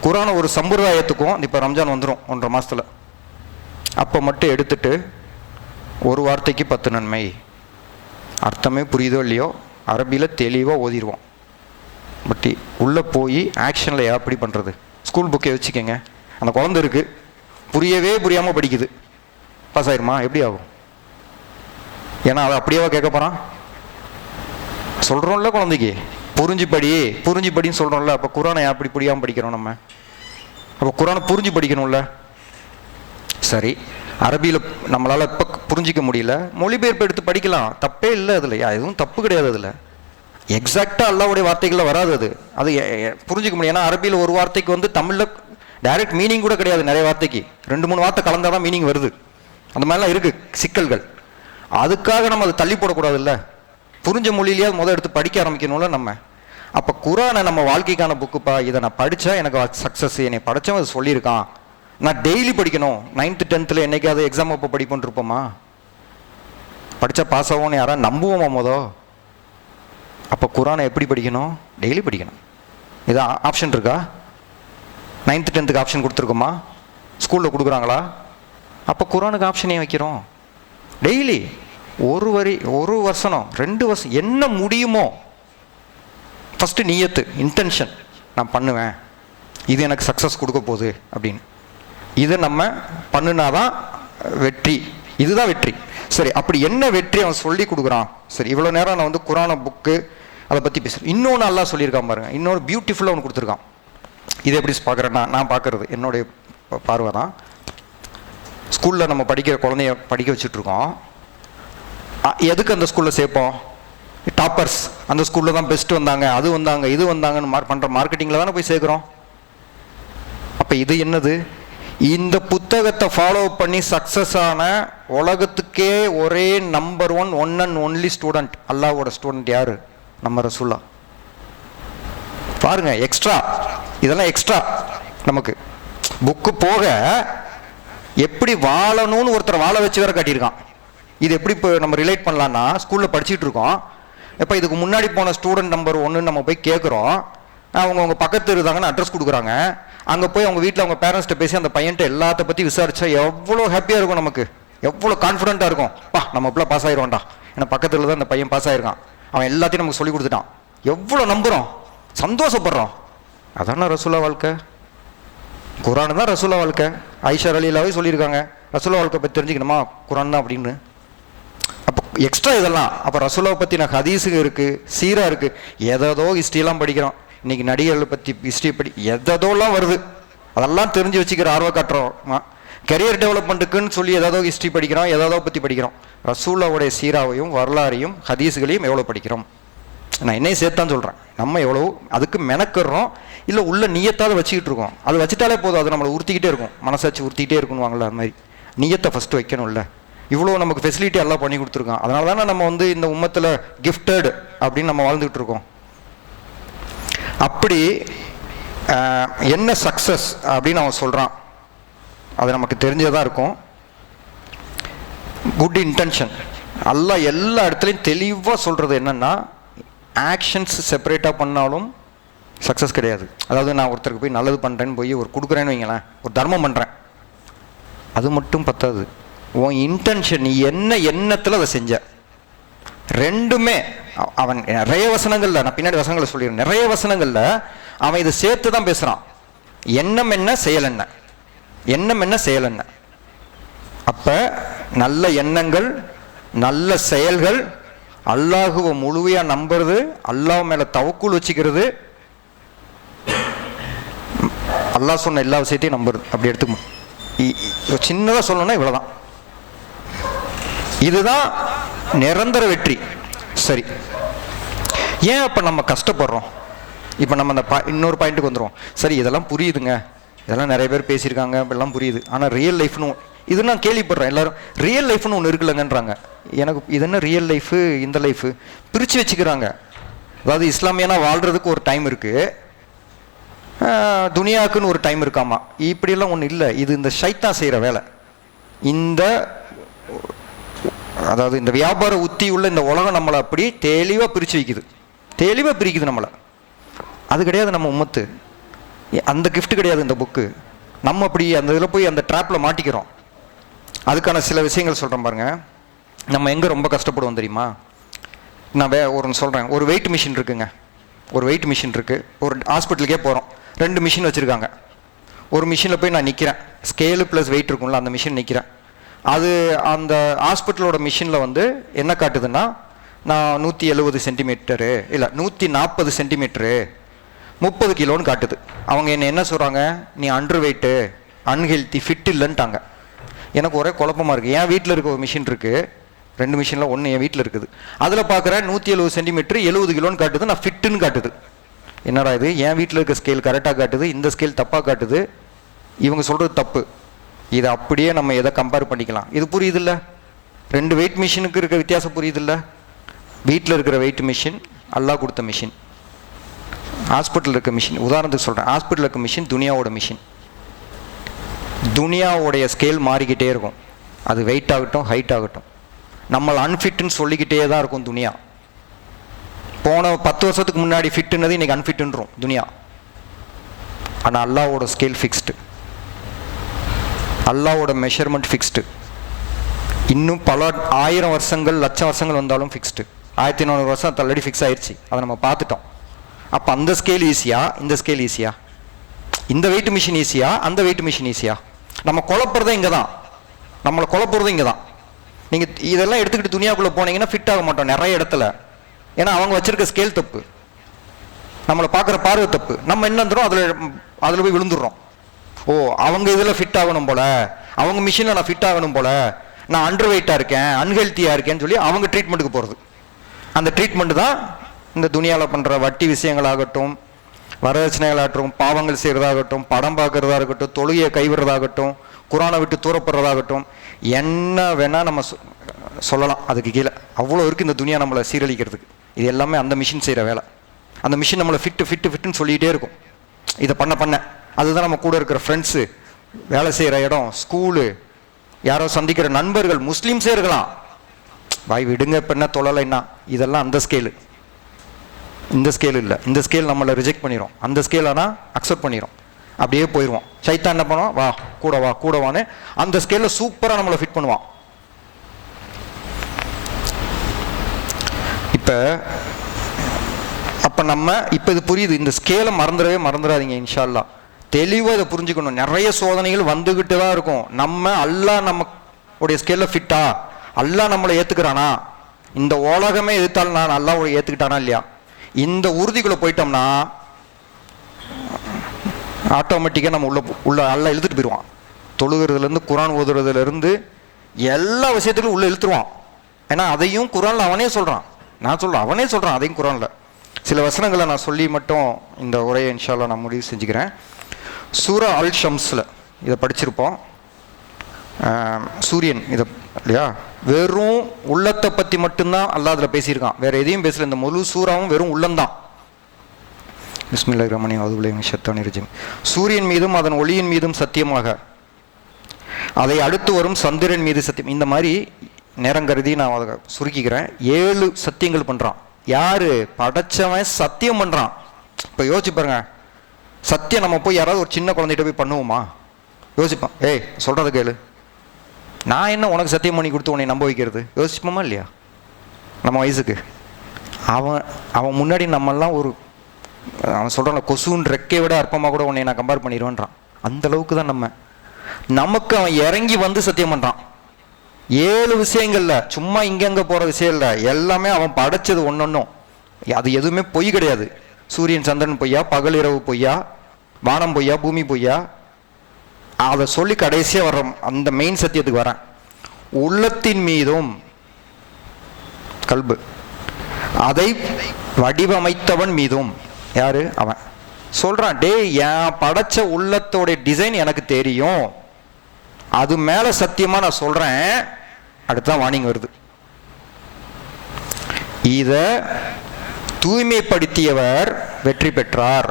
குரானை ஒரு சம்பிரதாயத்துக்கும், இப்போ ரம்ஜான் வந்துடும் 1.5 மாதத்தில், அப்போ மட்டும் எடுத்துட்டு ஒரு வார்த்தைக்கு 10 நன்மை, அர்த்தமே புரியுதோ இல்லையோ அரபியில் தெளிவாக ஓதிடுவோம். பட் உள்ளே போய் ஆக்ஷனில் எப்படி பண்ணுறது? ஸ்கூல் புக்கை வச்சுக்கோங்க, அந்த குழந்தை இருக்குது, புரியவே புரியாமல் படிக்குது, பாஸ் ஆயிருமா? எப்படி ஆகும்? ஏன்னா அதை அப்படியேவா கேட்க போகிறான்? சொல்கிறோம்ல குழந்தைக்கு புரிஞ்சு படின்னு சொல்கிறோம்ல. அப்போ குரானை அப்படி புரியாமல் படிக்கிறோம் நம்ம. அப்போ குரானை புரிஞ்சு படிக்கணும்ல. சரி, அரபியில் நம்மளால் இப்போ புரிஞ்சிக்க முடியல, மொழிபெயர்ப்பு எடுத்து படிக்கலாம், தப்பே இல்லை. அதில் எதுவும் தப்பு கிடையாது. அதில் எக்ஸாக்டாக அல்லாவுடைய வார்த்தைகளில் வராது, அது புரிஞ்சிக்க முடியும். ஏன்னா அரபியில் ஒரு வார்த்தைக்கு வந்து தமிழில் டைரக்ட் மீனிங் கூட கிடையாது. நிறைய வார்த்தைக்கு 2-3 வார்த்தை கலந்தால் தான் மீனிங் வருது. அந்த மாதிரிலாம் இருக்குது சிக்கல்கள். அதுக்காக நம்ம அதை தள்ளி போடக்கூடாதுல்ல. புரிஞ்ச மொழியிலேயே முதல் எடுத்து படிக்க ஆரம்பிக்கணும்ல நம்ம. அப்போ குரானை நம்ம வாழ்க்கைக்கான புக்குப்பா, இதை நான் படித்தா எனக்கு சக்ஸஸ், என்னை படித்தவன் அது சொல்லியிருக்கான், நான் டெய்லி படிக்கணும். 9th 10th என்னைக்காவது எக்ஸாம் அப்போ படிப்போன்னு இருப்போமா? படித்தா பாஸ் ஆகும்னு யாராவது நம்புவோமா மொதல்? அப்போ குரானை எப்படி படிக்கணும்? டெய்லி படிக்கணும். இது ஆப்ஷன் இருக்கா? 9th 10th option கொடுத்துருக்கோமா? ஸ்கூலில் கொடுக்குறாங்களா? அப்போ குரானுக்கு ஆப்ஷன் ஏன் வைக்கிறோம்? டெய்லி ஒரு வரி, ஒரு வசனம், 2 வசனம், என்ன முடியுமோ ஃபஸ்ட்டு நியத்து, இன்டென்ஷன், நான் பண்ணுவேன், இது எனக்கு சக்ஸஸ் கொடுக்க போகுது அப்படின்னு. இதை நம்ம பண்ணினாதான் வெற்றி. இதுதான் வெற்றி. சரி, அப்படி என்ன வெற்றி அவன் சொல்லி கொடுக்குறான்? சரி, இவ்வளோ நேரம் நான் வந்து குரான புக்கு அதை பற்றி பேசுகிறேன். இன்னொன்று நல்லா சொல்லியிருக்கான் பாருங்க, இன்னொரு பியூட்டிஃபுல்லாக ஒன்று கொடுத்துருக்கான். இதை எப்படி பார்க்குறேன்னா, நான் பார்க்குறது என்னுடைய பார்வை தான். ஸ்கூலில் நம்ம படிக்கிற குழந்தைய படிக்க வச்சுட்ருக்கோம். எதுக்கு அந்த ஸ்கூலில் சேர்ப்போம்? டாப்பர்ஸ் அந்த ஸ்கூலில் தான் பெஸ்ட் வந்தாங்க, அது வந்தாங்க, இது வந்தாங்கன்னு பண்ணுற மார்க்கெட்டிங்கில் தானே போய் சேர்க்குறோம். அப்போ இது என்னது? இந்த புத்தகத்தை ஃபாலோ பண்ணி சக்ஸஸ் ஆன உலகத்துக்கே ஒரே நம்பர் 1 அண்ட் ஒன்லி ஸ்டூடெண்ட், அல்லாவோட ஸ்டூடெண்ட் யாரு? நம்ம ரசூல்லா. பாருங்க, எக்ஸ்ட்ரா, இதெல்லாம் எக்ஸ்ட்ரா. நமக்கு புக்கு போக எப்படி வாழணும்னு ஒருத்தர் வாழ வச்சு வேற காட்டியிருக்கான். இது எப்படி இப்போ நம்ம ரிலேட் பண்ணலான்னா, ஸ்கூலில் படிச்சுட்டு இருக்கோம், இப்போ இதுக்கு முன்னாடி போன ஸ்டூடெண்ட் நம்பர் 1 நம்ம போய் கேட்குறோம். அவங்க பக்கத்து இருந்தாங்கன்னு அட்ரஸ் கொடுக்குறாங்க. அங்கே போய் அவங்க வீட்டில் அவங்க பேரண்ட்ஸ்கிட்ட பேசி அந்த பையன்ட்ட எல்லாத்த பற்றி விசாரிச்சா எவ்வளோ ஹாப்பியாக இருக்கும் நமக்கு, எவ்வளோ கான்ஃபிடென்ட்டாக இருக்கும். நம்ம இப்பெல்லாம் பாஸ் ஆயிடுவான்டா, ஏன்னா பக்கத்தில் தான் அந்த பையன் பாஸ் ஆயிருக்கான், அவன் எல்லாத்தையும் நமக்கு சொல்லி கொடுத்துட்டான், எவ்வளோ நம்புகிறோம், சந்தோஷப்படுறோம். அதான ரசூலா வாழ்க்கை. குரான் தான் ரசூலா வாழ்க்கை. ஐஷா ரலியல்லாஹு சொல்லியிருக்காங்க, ரசூலா வாழ்க்கை பற்றி தெரிஞ்சுக்கணுமா குரான் தான் அப்படின்னு. அப்போ எக்ஸ்ட்ரா இதெல்லாம். அப்போ ரசூலாவை பற்றி நான் ஹதீஸுங்க இருக்குது, சீரா இருக்குது, ஏதோ ஹிஸ்ட்ரியெல்லாம் படிக்கிறோம். இன்றைக்கி நடிகர்களை பற்றி ஹிஸ்ட்ரி படி எதோலாம் வருது, அதெல்லாம் தெரிஞ்சு வச்சுக்கிற ஆர்வம் காட்டுறோம். கரியர் டெவலப்மெண்ட்டுக்குன்னு சொல்லி ஏதோ ஹிஸ்ட்ரி படிக்கிறோம், ஏதோ பற்றி படிக்கிறோம். ரசூலாவுடைய சீராவையும் வரலாறையும் ஹதீஸுகளையும் எவ்வளோ படிக்கிறோம்? நான் என்னையும் சேர்த்தான் சொல்கிறேன். நம்ம எவ்வளோ அதுக்கு மெனக்கிறோம், இல்லை உள்ள நீயத்தாவது வச்சுக்கிட்டு இருக்கோம். அது வச்சுட்டாலே போதும், அது நம்மளை உறுத்திக்கிட்டே இருக்கும், மனசாட்சி உறுத்திக்கிட்டே இருக்கணுவாங்களே, அது மாதிரி நீயத்தை ஃபஸ்ட்டு வைக்கணும்ல. இவ்வளோ நமக்கு ஃபெசிலிட்டி எல்லாம் பண்ணி கொடுத்துருக்கோம். அதனால தானே நம்ம வந்து இந்த உம்மத்தில் கிஃப்டட் அப்படின்னு நம்ம வாழ்ந்துக்கிட்டு இருக்கோம். அப்படி என்ன சக்ஸஸ் அப்படின்னு அவன் சொல்கிறான், அது நமக்கு தெரிஞ்சதாக இருக்கும். Good intention. அல்லாஹ் எல்லா இடத்துலையும் தெளிவாக சொல்கிறது என்னென்னா, ஆக்ஷன்ஸ் செப்பரேட்டாக பண்ணாலும் சக்ஸஸ் கிடையாது. அதாவது நான் ஒருத்தருக்கு போய் நல்லது பண்ணுறேன்னு போய் ஒரு கொடுக்குறேன்னு வைங்களேன், ஒரு தர்மம் பண்ணுறேன், அது மட்டும் பத்தாது. உன் இன்டென்ஷன், நீ என்ன எண்ணத்தில் அதை செஞ்ச, ரெண்டுமே. அவன் நிறைய வசனங்களில், நான் பின்னாடி வசனங்களை சொல்லிடுறேன், நிறைய வசனங்களில் அவன் இதை சேர்த்து தான் பேசுகிறான். எண்ணம் என்ன, செயல் என்ன, எண்ணம் என்ன, செயல் என்ன. அப்போ நல்ல எண்ணங்கள், நல்ல செயல்கள், அல்லாஹுவை முழுமையாக நம்புறது, அல்லாஹ் மேலே தவக்குள் வச்சுக்கிறது, அல்லாஹ் சொன்ன எல்லா விஷயத்தையும் நம்புறது. அப்படி எடுத்துக்கணும். சின்னதாக சொல்லணும்னா இவ்வளோதான். இதுதான் நிரந்தர வெற்றி. சரி, ஏன் அப்போ நம்ம கஷ்டப்படுறோம்? இப்போ நம்ம அந்த இன்னொரு பாயிண்ட்டுக்கு வந்துடுவோம். சரி, இதெல்லாம் புரியுதுங்க, இதெல்லாம் நிறைய பேர் பேசியிருக்காங்க, இப்படிலாம் புரியுது. ஆனால் ரியல் லைஃப்னு இது நான் கேள்விப்படுறேன். எல்லாரும் ரியல் லைஃப்னு ஒன்று இருக்குல்லங்கன்றாங்க. எனக்கு இது என்ன ரியல் லைஃபு, இந்த லைஃபு பிரித்து வச்சுக்கிறாங்க. அதாவது இஸ்லாமியனா வாழ்கிறதுக்கு ஒரு டைம் இருக்குது, துனியாவுக்குன்னு ஒரு டைம் இருக்காமா. இப்படியெல்லாம் ஒன்றும் இல்லை. இது இந்த ஷைத்தான் செய்கிற வேலை. இந்த அதாவது இந்த வியாபார உத்தி உள்ள இந்த உலகம் நம்மளை அப்படி தெளிவாக பிரித்து வைக்குது, தெளிவாக பிரிக்குது நம்மளை. அது கிடையாது நம்ம உம்மத்து. அந்த கிஃப்ட் கிடையாது இந்த புக்கு. நம்ம அப்படி அந்த இதில் போய் அந்த ட்ராப்பில் மாட்டிக்கிறோம். அதுக்கான சில விஷயங்கள் சொல்கிறேன் பாருங்க. நம்ம எங்கே ரொம்ப கஷ்டப்படுவோம் தெரியுமா? நான் ஒரு சொல்கிறேன். ஒரு வெயிட் மிஷின் இருக்குங்க, ஒரு வெயிட் மிஷின் இருக்குது. ஒரு ஹாஸ்பிட்டலுக்கே போகிறோம், 2 மிஷின் வச்சுருக்காங்க. ஒரு மிஷினில் போய் நான் நிற்கிறேன், ஸ்கேலு ப்ளஸ் வெயிட் இருக்கும்ல, அந்த மிஷின் நிற்கிறேன். அது அந்த ஹாஸ்பிட்டலோட மிஷினில் வந்து என்ன காட்டுதுன்னா, நான் 170 சென்டிமீட்டரு இல்லை 140 சென்டிமீட்டரு 30 கிலோன்னு காட்டுது. அவங்க என்ன சொல்கிறாங்க, நீ அண்டர் வெயிட்டு, அன்ஹெல்த்தி, ஃபிட் இல்லைன்ட்டாங்க. எனக்கு ஒரே குழப்பமாக இருக்குது. என் வீட்டில் இருக்க ஒரு மிஷின் இருக்குது, 2 மிஷினில் ஒன்று என் வீட்டில் இருக்குது. அதில் பார்க்குறேன் 170 சென்டிமீட்டர் 70 கிலோன்னு காட்டுது, நான் ஃபிட்டுன்னு காட்டுது. என்னடா இது, என் வீட்டில் இருக்க ஸ்கேல் கரெக்டாக காட்டுது, இந்த ஸ்கேல் தப்பாக காட்டுது, இவங்க சொல்கிறது தப்பு. இதை அப்படியே நம்ம எதை கம்பேர் பண்ணிக்கலாம்? இது புரியுதில்ல? 2 வெயிட் மிஷினுக்கு இருக்க வித்தியாசம் புரியுதில்ல? வீட்டில் இருக்கிற வெயிட் மிஷின் அல்லாஹ் கொடுத்த மிஷின், ஹாஸ்பிட்டலில் இருக்க மிஷின், உதாரணத்துக்கு சொல்கிறேன், ஹாஸ்பிட்டலில் இருக்க மிஷின் துனியாவோட மிஷின். துனியாவுடைய ஸ்கேல் மாறிக்கிட்டே இருக்கும், அது வெயிட் ஆகட்டும் ஹைட் ஆகட்டும். நம்மளை அன்ஃபிட்டுன்னு சொல்லிக்கிட்டே தான் இருக்கும் துனியா. போன 10 வருஷத்துக்கு முன்னாடி ஃபிட்டுன்னது இன்றைக்கி அன்ஃபிட்டுன்றோம் துனியா. ஆனால் அல்லாவோட ஸ்கேல் ஃபிக்ஸ்டு, அல்லாவோட மெஷர்மெண்ட் ஃபிக்ஸ்டு. இன்னும் பல 1000 வருஷங்கள் லட்சம் வருஷங்கள் வந்தாலும் ஃபிக்ஸ்டு. 1400 வருஷம் ஆல்ரெடி ஃபிக்ஸ் ஆயிடுச்சு, அதை நம்ம பார்த்துட்டோம். அப்போ அந்த ஸ்கேல் ஈஸியா, இந்த ஸ்கேல் ஈஸியா? இந்த வெயிட் மிஷின் ஈஸியா, அந்த வெயிட் மிஷின் ஈஸியா? நம்ம குழப்புறதே இங்கே தான், நம்மளை குழப்புறதும் இங்கே தான். நீங்கள் இதெல்லாம் எடுத்துக்கிட்டு துணியாக்குள்ளே போனீங்கன்னா ஃபிட் ஆக மாட்டோம் நிறைய இடத்துல. ஏன்னா அவங்க வச்சிருக்க ஸ்கேல் தப்பு, நம்மளை பார்க்குற பார்வை தப்பு. நம்ம என்ன வந்துடும், அதில் போய் விழுந்துடுறோம். ஓ, அவங்க இதில் ஃபிட் ஆகணும் போல, அவங்க மிஷினில் நான் ஃபிட் ஆகணும் போல, நான் அண்டர் வெயிட்டாக இருக்கேன், அன்ஹெல்த்தியாக இருக்கேன்னு சொல்லி அவங்க ட்ரீட்மெண்ட்டுக்கு போகிறது. அந்த ட்ரீட்மெண்ட் தான் இந்த துனியாவில் பண்ணுற வட்டி விஷயங்களாகட்டும், வரதட்சணைகளாகட்டும், பாவங்கள் செய்கிறதாகட்டும், படம் பார்க்குறதா இருக்கட்டும், தொழுகையை கைவிடுறதாகட்டும், குரானை விட்டு தூரப்படுறதாகட்டும், என்ன வேணால் நம்ம சொல்லலாம். அதுக்கு கீழே அவ்வளோ இருக்குது இந்த துனியா நம்மளை சீரழிக்கிறதுக்கு. இது எல்லாமே அந்த மிஷின் செய்கிற வேலை. அந்த மிஷின் நம்மளை ஃபிட்டுன்னு சொல்லிகிட்டே இருக்கும். இதை பண்ண அதுதான் நம்ம கூட இருக்கிற ஃப்ரெண்ட்ஸு, வேலை செய்கிற இடம், ஸ்கூலு, யாரோ சந்திக்கிற நண்பர்கள், முஸ்லீம்ஸே இருக்கலாம். வாய் விடுங்க, இப்போ என்ன தொழலைன்னா, இதெல்லாம் அந்த ஸ்கேலு. இந்த ஸ்கேல் இல்லை, இந்த ஸ்கேல் நம்மளை ரிஜெக்ட் பண்ணிடும், அந்த ஸ்கேல் ஆனால் அக்செப்ட் பண்ணிடும். அப்படியே போயிடுவோம். சைத்தான் என்ன பண்ணுவான், வா கூட வான்னு அந்த ஸ்கேலில் சூப்பராக நம்மளை ஃபிட் பண்ணுவான். அப்போ நம்ம இப்போ இது புரியுது. இந்த ஸ்கேலை மறந்துடாதீங்க இன்ஷா அல்லாஹ். தெளிவாக இதை புரிஞ்சுக்கணும். நிறைய சோதனைகள் வந்துக்கிட்டு தான் இருக்கும். நம்ம அல்லாஹ் நம்ம உடைய ஸ்கேலில் ஃபிட்டா, அல்லாஹ் நம்மளை ஏற்றுக்கிறானா, இந்த உலகமே எதிர்த்தாலும் நான் அல்லாஹ் ஏற்றுக்கிட்டானா இல்லையா, இந்த உறுதிக்குள்ளே போயிட்டோம்னா ஆட்டோமேட்டிக்காக நம்ம உள்ள அல்லாஹ் இழுத்துட்டு போயிடுவான். தொழுகிறதுலேருந்து குரான் ஓதுறதுலேருந்து எல்லா விஷயத்துலையும் உள்ளே இழுத்துருவான். ஏன்னா அதையும் குரானில் அவனே சொல்கிறான், நான் சொல்கிறேன் அவனே சொல்கிறான், அதையும் குரானில் சில வசனங்களை நான் சொல்லி மட்டும் இந்த உரையை இன்ஷா அல்லாஹ் நான் முடிவு செஞ்சுக்கிறேன். சூரா அல் ஷம்ஸில் இதை படிச்சிருப்போம். சூரியன் இதை இல்லையா, வெறும் உள்ளத்தை பற்றி மட்டும்தான் அல்லாஹ் அதில் பேசியிருக்கான், வேற எதையும் பேசல. இந்த முழு சூறாவும் வெறும் உள்ளம்தான். பிஸ்மில்லாஹிர் ரஹ்மானிர் ரஹீம் ஷைத்தானிர் ரஜீம். சூரியன் மீதும் அதன் ஒளியின் மீதும் சத்தியமாக, அதை அடுத்து வரும் சந்திரன் மீது சத்தியம். இந்த மாதிரி நேரம் கருதி நான் அதை சுருக்கிக்கிறேன். 7 சத்தியங்கள் பண்ணுறான். யாரு? படைச்சவன் சத்தியம் பண்ணுறான். இப்போ யோசிச்சு பாருங்க, சத்தியம் நம்ம போய் யாராவது ஒரு சின்ன குழந்தைகிட்ட போய் பண்ணுவோமா? யோசிப்பான், ஏய் சொல்கிறது கேளு, நான் என்ன உனக்கு சத்தியம் பண்ணி கொடுத்து உன்னை நம்ப வைக்கிறது? யோசிப்போமா இல்லையா? நம்ம வயசுக்கு அவன் முன்னாடி நம்மெல்லாம் ஒரு, அவன் சொல்கிறான் கொசுன்னு ரெக்கையை விட அற்பமாக கூட உன்னை நான் கம்பேர் பண்ணிடுவேன்றான். அந்த அளவுக்கு தான் நமக்கு அவன் இறங்கி வந்து சத்தியம் பண்ணுறான். 7 விஷயங்கள்ல, சும்மா இங்கங்க போகிற விஷயம் இல்லை, எல்லாமே அவன் படைச்சது ஒன்னொன்னும். அது எதுவுமே பொய் கிடையாது. சூரியன் சந்திரன் பொய்யா, பகல் இரவு பொய்யா, வானம் பொய்யா, பூமி பொய்யா? அதை சொல்லி கடைசியாக வர்ற அந்த மெயின் சத்தியத்துக்கு வரேன். உள்ளத்தின் மீதும், கல்பு, அதை வடிவமைத்தவன் மீதும். யாரு? அவன் சொல்றான், டே என் படைச்ச உள்ளத்தோட டிசைன் எனக்கு தெரியும், அது மேல சத்தியமா நான் சொல்றேன். அடுத்ததான் வார்னிங் வருது. இத தூய்மைப்படுத்தியவர் வெற்றி பெற்றார்.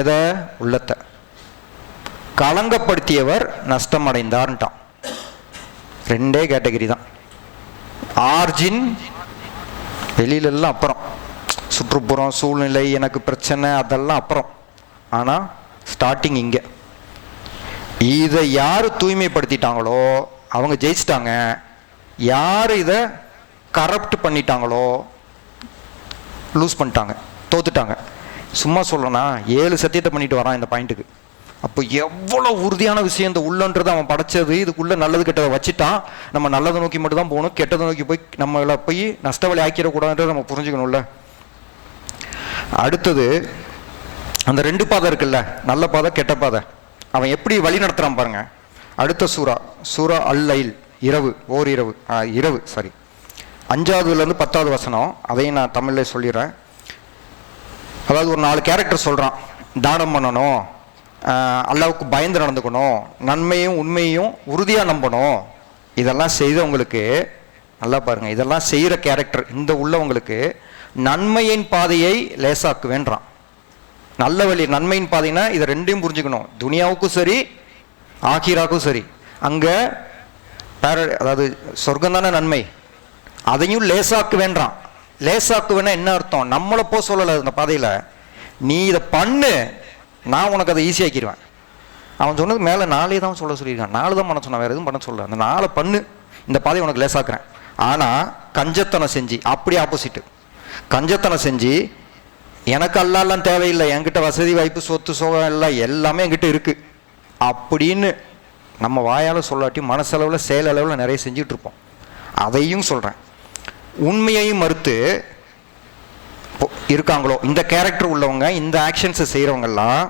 எதை? உள்ளத்தை. களங்கப்படுத்தியவர் நஷ்டம் அடைந்தார்ன்ட்டான். 2 கேட்டகரி தான். ஆர்ஜின் வெளியிலெல்லாம் அப்புறம், சுற்றுப்புறம் சூழ்நிலை எனக்கு பிரச்சனை அதெல்லாம் அப்புறம், ஆனால் ஸ்டார்டிங் இங்கே. இதை யார் தூய்மைப்படுத்திட்டாங்களோ அவங்க ஜெயிச்சிட்டாங்க. யார் இதை கரப்ட் பண்ணிட்டாங்களோ லூஸ் பண்ணிட்டாங்க, தோத்துட்டாங்க. சும்மா சொல்லணும்னா 7 சத்தியத்தை பண்ணிட்டு வரான் இந்த பாயிண்ட்டுக்கு. அப்போ எவ்வளோ உறுதியான விஷயம் இந்த உள்ளன்றது. அவன் படைச்சது இதுக்குள்ள நல்லது கெட்டதை வச்சுட்டான். நம்ம நல்லதை நோக்கி மட்டும் தான் போகணும், கெட்டதை நோக்கி போய் நம்மளை போய் நஷ்டவழி ஆக்கிடக்கூடாதுன்றதை நம்ம புரிஞ்சுக்கணும்ல. அடுத்தது அந்த 2 பாதை இருக்குல்ல, நல்ல பாதை கெட்ட பாதை. அவன் எப்படி வழி நடத்துறான் பாருங்க. அடுத்த சூரா அல்-லைல், இரவு, ஓரிரவு, இரவு சாரி, 5வதுலேருந்து 10வது வசனம். அதையும் நான் தமிழ்ல சொல்லிடுறேன். அதாவது ஒரு 4 கேரக்டர் சொல்றான். தானம் பண்ணணும், அல்லாவுக்கு பயந்து நடந்துக்கணும், நன்மையும் உண்மையும் உறுதியாக நம்பணும். இதெல்லாம் செய்தவங்களுக்கு நல்லா பாருங்க, இதெல்லாம் செய்கிற கேரக்டர் இந்த உள்ளவங்களுக்கு நன்மையின் பாதையை லேசாக்கு வேண்டாம். நல்ல வழி, நன்மையின் பாதைனா இதை 2ஐயும் புரிஞ்சுக்கணும். துனியாவுக்கும் சரி ஆகிராவுக்கும் சரி. அங்கே அதாவது சொர்க்கம் தானே நன்மை, அதையும் லேசாக்கு வேண்டாம். லேசாக்கு வேணா என்ன அர்த்தம்? நம்மளை போ சொல்லலை இந்த பாதையில், நீ இதை பண்ணு, நான் உனக்கு அதை ஈஸியாக்கிடுவேன். அவன் சொன்னது மேலே 4 தான் சொல்ல சொல்லியிருக்கான். 4 தான் பண்ண சொன்னான், வேறு எதுவும் பண்ண சொல்ல. அந்த 4 பண்ணு, இந்த பாதையை உனக்கு லேசாக்குறேன். ஆனால் கஞ்சத்தனம் செஞ்சு, அப்படி ஆப்போசிட்டு, கஞ்சத்தனம் செஞ்சு எனக்கு அல்லாலாம் தேவையில்லை, என்கிட்ட வசதி வாய்ப்பு சொத்து சோகம் எல்லாம் எல்லாமே என்கிட்ட இருக்கு அப்படின்னு நம்ம வாயால் சொல்லாட்டி மனசளவில் செயலளவில் நிறைய செஞ்சுட்டு இருப்போம். அதையும் சொல்கிறேன். உண்மையையும் மறுத்து இருக்காங்களோ இந்த கேரக்டர் உள்ளவங்க, இந்த ஆக்ஷன்ஸை செய்கிறவங்கெல்லாம்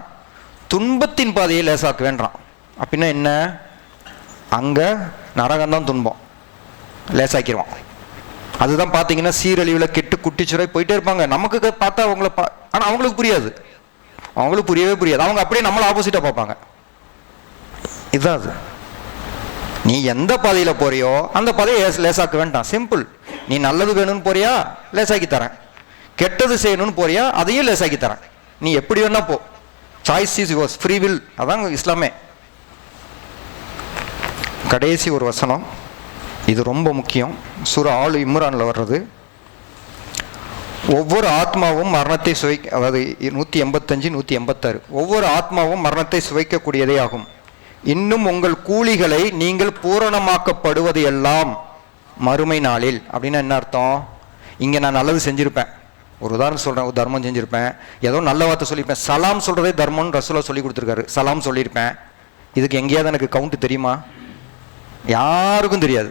துன்பத்தின் பாதையை லேசாக்க வேண்டாம். அப்படின்னா என்ன? அங்கே நரகம்தான் துன்பம், லேசாக்கிடுவான். அதுதான் பார்த்தீங்கன்னா சீரழிவில் கெட்டு குட்டிச்சுரை போயிட்டே இருப்பாங்க. நமக்கு பார்த்தா அவங்கள ஆனால் அவங்களுக்கு புரியாது, அவங்களுக்கு புரியவே புரியாது. அவங்க அப்படியே நம்மளை ஆப்போசிட்டாக பார்ப்பாங்க. இதுதான் அது. நீ எந்த பாதையில் போறியோ அந்த பாதையை லேசாக்க வேண்டாம். சிம்பிள். நீ நல்லது வேணும்னு போறியா, லேசாக்கி தரேன். கெட்டது செய்யணும்னு போறியா, அதையும் லேசாக்கி தரேன். நீ எப்படி வேணா போ, choice is yours, free will. அதான் இஸ்லாமே. கடைசி ஒரு வசனம், இது ரொம்ப முக்கியம். சூரா ஆல் இம்ரான்ல வர்றது. ஒவ்வொரு ஆத்மாவும் மரணத்தை சுவைக்க, அதாவது 185 186, ஒவ்வொரு ஆத்மாவும் மரணத்தை சுவைக்கக்கூடியதே ஆகும். இன்னும் உங்கள் கூலிகளை நீங்கள் பூரணமாக்கப்படுவது எல்லாம் மறுமை நாளில். அப்படின்னா என்ன அர்த்தம்? இங்கே நான் நல்லது செஞ்சுருப்பேன், ஒரு உதாரணம் சொல்கிறேன், ஒரு தர்மம் செஞ்சுருப்பேன், ஏதோ நல்ல வார்த்தை சொல்லியிருப்பேன். சலாம் சொல்கிறதே தர்மம்னு ரசூலா சொல்லி கொடுத்துருக்காரு. சலாம் சொல்லியிருப்பேன். இதுக்கு எங்கேயாவது எனக்கு கவுண்ட் தெரியுமா? யாருக்கும் தெரியாது.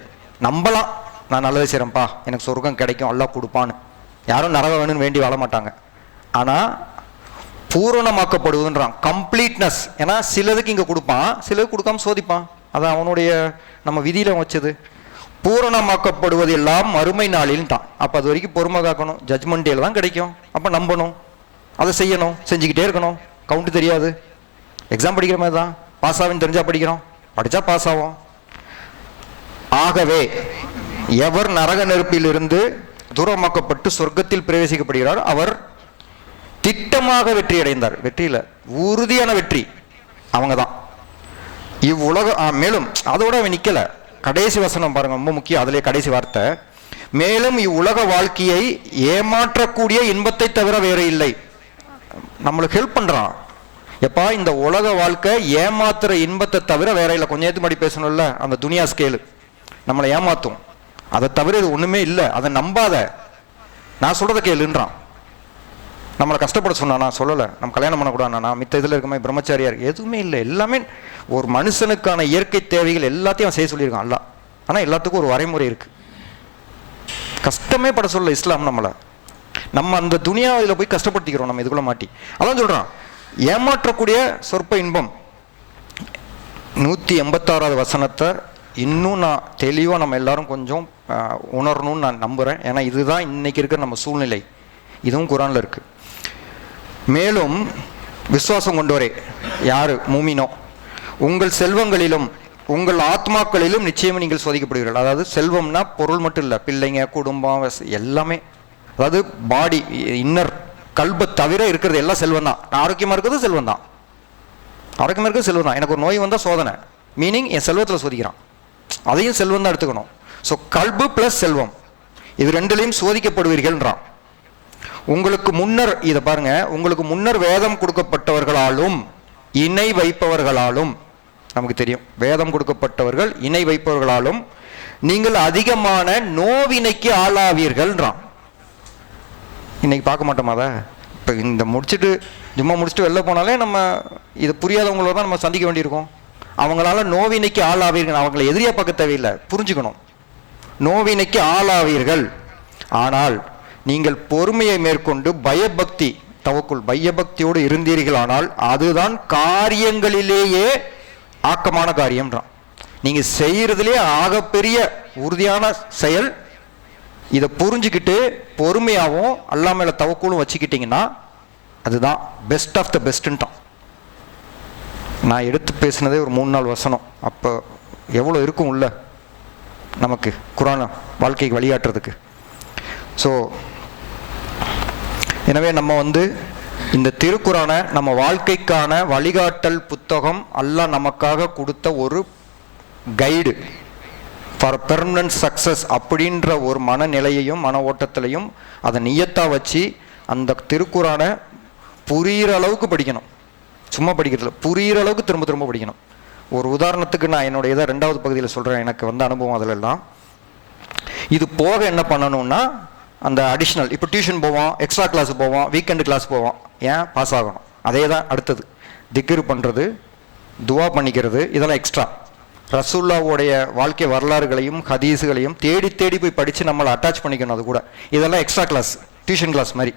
நம்பலாம், நான் நல்லது செய்கிறேன்ப்பா, எனக்கு சொர்க்கம் கிடைக்கும், அல்லாஹ் கொடுப்பான்னு. யாரும் நரக வேணும்னு வேண்டி வாழ மாட்டாங்க. ஆனால் பூரணமாக்கப்படுவதுன்றான், கம்ப்ளீட்னஸ். ஏன்னா சிலதுக்கு இங்கே கொடுப்பான், சிலதுக்கு கொடுக்காம சோதிப்பான். அது அவனுடைய நம்ம விதியில் வச்சது. பூரணமாக்கப்படுவது எல்லாம் மறுமை நாளில் தான். அப்போ அது வரைக்கும் பொறுமை காக்கணும். ஜட்ஜ்மெண்ட் டேல தான் கிடைக்கும். அப்போ நம்பணும், அதை செய்யணும், செஞ்சுக்கிட்டே இருக்கணும். கவுண்ட் தெரியாது, எக்ஸாம் படிக்கிற மாதிரி தான். பாஸ் ஆகுன்னு தெரிஞ்சா படிக்கிறோம், படித்தா பாஸ் ஆகும். ஆகவே எவர் நரக நெருப்பிலிருந்து தூரமாக்கப்பட்டு சொர்க்கத்தில் பிரவேசிக்கப்படுகிறார் அவர் திட்டமாக வெற்றி அடைந்தார். வெற்றியில் உறுதியான வெற்றி அவங்க தான். இவ்வுலக மேலும் அதோட அவன் நிக்கல. கடைசி வசனம் பாருங்க, ரொம்ப முக்கியம். அதிலே கடைசி வார்த்தை, மேலும் இவ்வுலக வாழ்க்கையை ஏமாற்றக்கூடிய இன்பத்தை தவிர வேற இல்லை. நம்மளுக்கு ஹெல்ப் பண்றான். எப்பா இந்த உலக வாழ்க்கை ஏமாத்துற இன்பத்தை தவிர வேற இல்லை. கொஞ்சம் நேரத்துக்கு முன்னாடி பேசணும்ல, அந்த துனியா ஸ்கேலு நம்மளை ஏமாத்தும். அதை தவிர இது ஒண்ணுமே இல்லை. அதை நம்பாத, நான் சொல்றதை கேளுன்றான். நம்மளை கஷ்டப்பட சொன்னா, நான் சொல்லலை நம்ம கல்யாணம் பண்ணக்கூடாது, நான் மித்த இதில் இருக்கமே பிரம்மச்சாரியா இருக்கு, எதுவுமே இல்லை. எல்லாமே ஒரு மனுஷனுக்கான இயற்கை தேவைகள் எல்லாத்தையும் அவன் செய்ய சொல்லியிருக்கான் அல்ல. ஆனால் எல்லாத்துக்கும் ஒரு வரைமுறை இருக்கு. கஷ்டமே பட சொல்ல இஸ்லாம் நம்மளை. நம்ம அந்த துனியாவில் போய் கஷ்டப்படுத்திக்கிறோம் நம்ம இதுக்குள்ள மாட்டி. அதான் சொல்றான், ஏமாற்றக்கூடிய சொற்ப இன்பம். 186வது வசனத்தை இன்னும் நான் தெளிவாக நம்ம எல்லாரும் கொஞ்சம் உணரணும்னு நான் நம்புகிறேன். ஏன்னா இதுதான் இன்னைக்கு இருக்கிற நம்ம சூழ்நிலை. இதுவும் குரான்ல இருக்கு. மேலும் விசுவாசம் கொண்டோரே, யாரு மூமினோ, உங்கள் செல்வங்களிலும் உங்கள் ஆத்மாக்களிலும் நிச்சயம் நீங்கள் சோதிக்கப்படுவீர்கள். அதாவது செல்வம்னா பொருள் மட்டும் இல்லை, பிள்ளைங்க, குடும்பம், எல்லாமே. அதாவது பாடி, இன்னர் கல்பை தவிர இருக்கிறது எல்லாம் செல்வம் தான். ஆரோக்கியமாக இருக்கிறது செல்வம் தான். ஆரோக்கியமாக இருக்கிறது செல்வம் தான். எனக்கு ஒரு நோய் வந்தால் சோதனை, மீனிங் என் செல்வத்தில் சோதிக்கிறான். அதையும் செல்வம் தான் எடுத்துக்கணும். ஸோ கல்பு பிளஸ் செல்வம், இது ரெண்டுலையும் சோதிக்கப்படுவீர்கள்ன்றான். உங்களுக்கு முன்னர், இதை பாருங்க, உங்களுக்கு முன்னர் வேதம் கொடுக்கப்பட்டவர்களாலும் இணை வைப்பவர்களாலும், நமக்கு தெரியும் வேதம் கொடுக்கப்பட்டவர்கள் இணை வைப்பவர்களாலும் நீங்கள் அதிகமான நோவினைக்கு ஆளாவீர்கள்ன்றான். இன்னைக்கு பார்க்க மாட்டோமா அதை? இப்போ இந்த முடிச்சுட்டு ஜும்மா முடிச்சுட்டு வெளில போனாலே நம்ம இது புரியாதவங்களோட தான் நம்ம சந்திக்க வேண்டியிருக்கோம். அவங்களால நோவினைக்கு ஆளாவீர்கள். அவங்களை எதிரியா பார்க்க தேவையில்லை, புரிஞ்சுக்கணும். நோவினைக்கு ஆளாவீர்கள், ஆனால் நீங்கள் பொறுமையை மேற்கொண்டு பயபக்தி, தவக்குள் பயபக்தியோடு இருந்தீர்களானால் அதுதான் காரியங்களிலேயே ஆக்கமான காரியம்ன்றான். நீங்க செய்யறதுலேயே ஆகப்பெரிய உறுதியான செயல். இதை புரிஞ்சுக்கிட்டு பொறுமையாகவும் அல்லா மேல தவக்குளும் வச்சுக்கிட்டீங்கன்னா அதுதான் பெஸ்ட் ஆஃப் த பெஸ்ட்ன்றான். நான் எடுத்து பேசினதே ஒரு 3-4 வசனம். அப்போ எவ்வளோ இருக்கும் உள்ள நமக்கு குரான வாழ்க்கைக்கு வழிகாட்டுறதுக்கு. ஸோ எனவே நம்ம இந்த திருக்குரானை நம்ம வாழ்க்கைக்கான வழிகாட்டல் புத்தகம், அல்லாஹ் நமக்காக கொடுத்த ஒரு கைடு ஃபார் பெர்மனன்ட் சக்சஸ் அப்படின்ற ஒரு மனநிலையையும் மன ஓட்டத்திலையும் அதை நியத்தா வச்சு அந்த திருக்குரானை புரிகிற அளவுக்கு படிக்கணும். சும்மா படிக்கிறதுல புரிகிற அளவுக்கு திரும்ப திரும்ப படிக்கணும். ஒரு உதாரணத்துக்கு நான் என்னுடைய இதை 2வது பகுதியில் சொல்கிறேன். எனக்கு அனுபவம் அதிலெல்லாம். இது போக என்ன பண்ணணும்னா, அந்த அடிஷ்னல், இப்போ டியூஷன் போவோம், எக்ஸ்ட்ரா கிளாஸ் போவோம், வீக்கெண்டு கிளாஸ் போவோம். ஏன் பாஸ் ஆகணும். அதே தான் அடுத்தது திக்ர் பண்ணுறது, துவா பண்ணிக்கிறது, இதெல்லாம் எக்ஸ்ட்ரா. ரசூல்லாவுடைய வாழ்க்கை வரலாறுகளையும் ஹதீஸுகளையும் தேடி தேடி போய் படித்து நம்மளை அட்டாச் பண்ணிக்கணும். அது கூட இதெல்லாம் எக்ஸ்ட்ரா கிளாஸ், டியூஷன் கிளாஸ் மாதிரி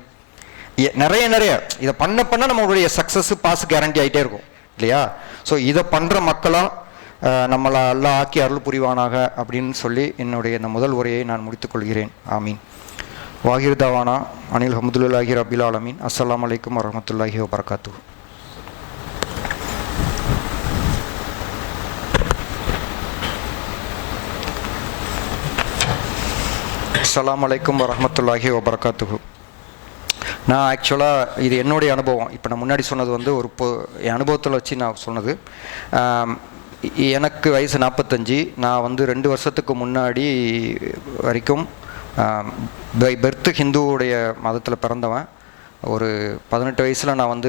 நிறைய இதை பண்ண நம்மளுடைய சக்ஸஸ் பாஸ் கேரண்டி ஆகிட்டே இருக்கும் இல்லையா? ஸோ இதை பண்ணுற மக்களாக நம்மளை எல்லாம் ஆக்கி அருள் புரிவானாக அப்படின்னு சொல்லி என்னுடைய இந்த முதல் உரையை நான் முடித்துக்கொள்கிறேன். ஆமீன். வாஹிர் தவானா அனில் ஹம்துல்லாஹி ரபில் ஆலமீன். அஸ்ஸலாமு அலைக்கும் வரஹ்மத்துல்லாஹி வபரகாத்துஹு. அஸ்ஸலாமு அலைக்கும் வரஹ்மத்துல்லாஹி வபரகாத்துஹு. நான் ஆக்சுவலாக இது என்னுடைய அனுபவம். இப்போ நான் முன்னாடி சொன்னது ஒரு என் அனுபவத்தில் வச்சு நான் சொன்னது. எனக்கு வயசு 45. நான் 2 வருஷத்துக்கு முன்னாடி வரைக்கும் பெர்த்து ஹிந்துவுடைய மதத்தில் பிறந்தவன். ஒரு 18 வயசில் நான்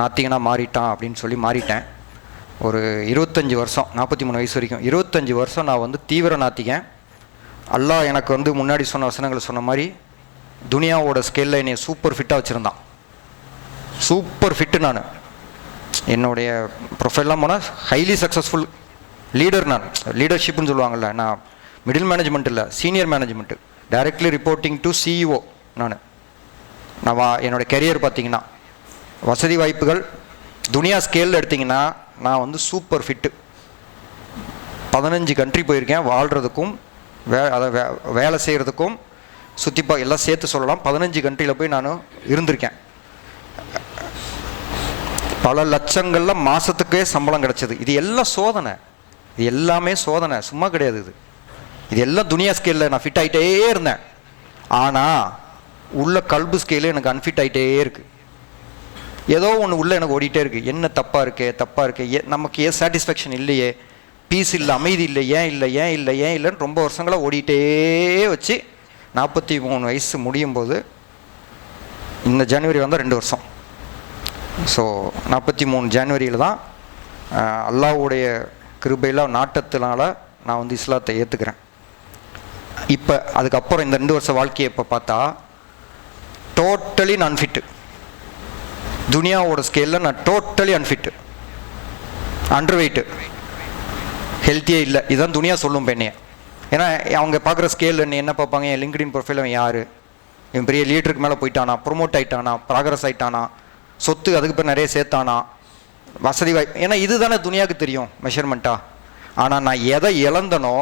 நாத்திகனாக மாறிட்டான் அப்படின்னு சொல்லி மாறிட்டேன். ஒரு 25 வருஷம், 43 வயசு வரைக்கும் 25 வருஷம் நான் தீவிர நாத்திகன். அல்லாஹ் எனக்கு முன்னாடி சொன்ன வசனங்களை சொன்ன மாதிரி துனியாவோட ஸ்கேலில் என்னை சூப்பர் ஃபிட்டாக வச்சுருந்தான். Super fit. நான் என்னுடைய ப்ரொஃபைல்லாம் போனால் ஹைலி சக்ஸஸ்ஃபுல் லீடர். நான் லீடர்ஷிப்னு சொல்லுவாங்கள்ல, நான் மிடில் மேனேஜ்மெண்ட் இல்லை, senior management, directly reporting to CEO. நான் என்னோடய கெரியர் பார்த்தீங்கன்னா வசதி வாய்ப்புகள் துனியா ஸ்கேலில் எடுத்திங்கன்னா நான் சூப்பர் ஃபிட்டு. 15 கண்ட்ரி போயிருக்கேன். வாழ்கிறதுக்கும் அதை வேலை செய்கிறதுக்கும் சுற்றி எல்லாம் சேர்த்து சொல்லலாம். 15 கண்ட்ரியில் போய் நான் இருந்திருக்கேன். பல லட்சங்களில் மாதத்துக்கே சம்பளம் கிடச்சிது. இது எல்லாம் சோதனை, இது எல்லாமே சோதனை, சும்மா கிடையாது. இது எல்லாம் துனியா ஸ்கேலில் நான் ஃபிட் ஆகிட்டே இருந்தேன். ஆனால் உள்ள கல்பு ஸ்கேலு எனக்கு அன்ஃபிட் ஆகிட்டே இருக்குது. ஏதோ ஒன்று உள்ளே எனக்கு ஓடிட்டே இருக்குது. என்ன தப்பாக இருக்கே, நமக்கு ஏன் சாட்டிஸ்ஃபேக்ஷன் இல்லையே, பீஸ் இல்லை, அமைதி இல்லை, ஏன் இல்லைன்னு ரொம்ப வருஷங்களாக ஓடிட்டே வச்சு 43 வயசு முடியும் போது, இந்த ஜனவரி வந்தால் 2 வருஷம். ஸோ 43 ஜனவரியில் தான் அல்லாஹ்வுடைய கிருபையில் நாட்டத்தினால நான் வந்து இஸ்லாத்தை ஏற்றுக்கிறேன். இப்போ அதுக்கப்புறம் இந்த 2 வருஷ வாழ்க்கையை இப்போ பார்த்தா டோட்டலி நான் அன்ஃபிட்டு. துனியாவோட ஸ்கேலில் நான் டோட்டலி அன்ஃபிட்டு, அண்டர் வெயிட்டு, ஹெல்த்தியே இல்லை. இதுதான் துனியா சொல்லும் பெண்ணையை. ஏன்னா அவங்க பார்க்குற ஸ்கேல் என்ன பார்ப்பாங்க, என் லிங்க்டின் ப்ரொஃபைல் அவன் யார், இவன் பெரிய லீடருக்கு மேலே போயிட்டானா, ப்ரொமோட் ஆகிட்டானா, ப்ராக்ரஸ் ஆகிட்டானா, சொத்து அதுக்கு பேர் நிறைய சேர்த்தானா, வசதி வாய்ப்பு. ஏன்னா இது தானே துனியாவுக்கு தெரியும் மெஷர்மெண்ட்டாக. ஆனால் நான் எதை இழந்தனோ,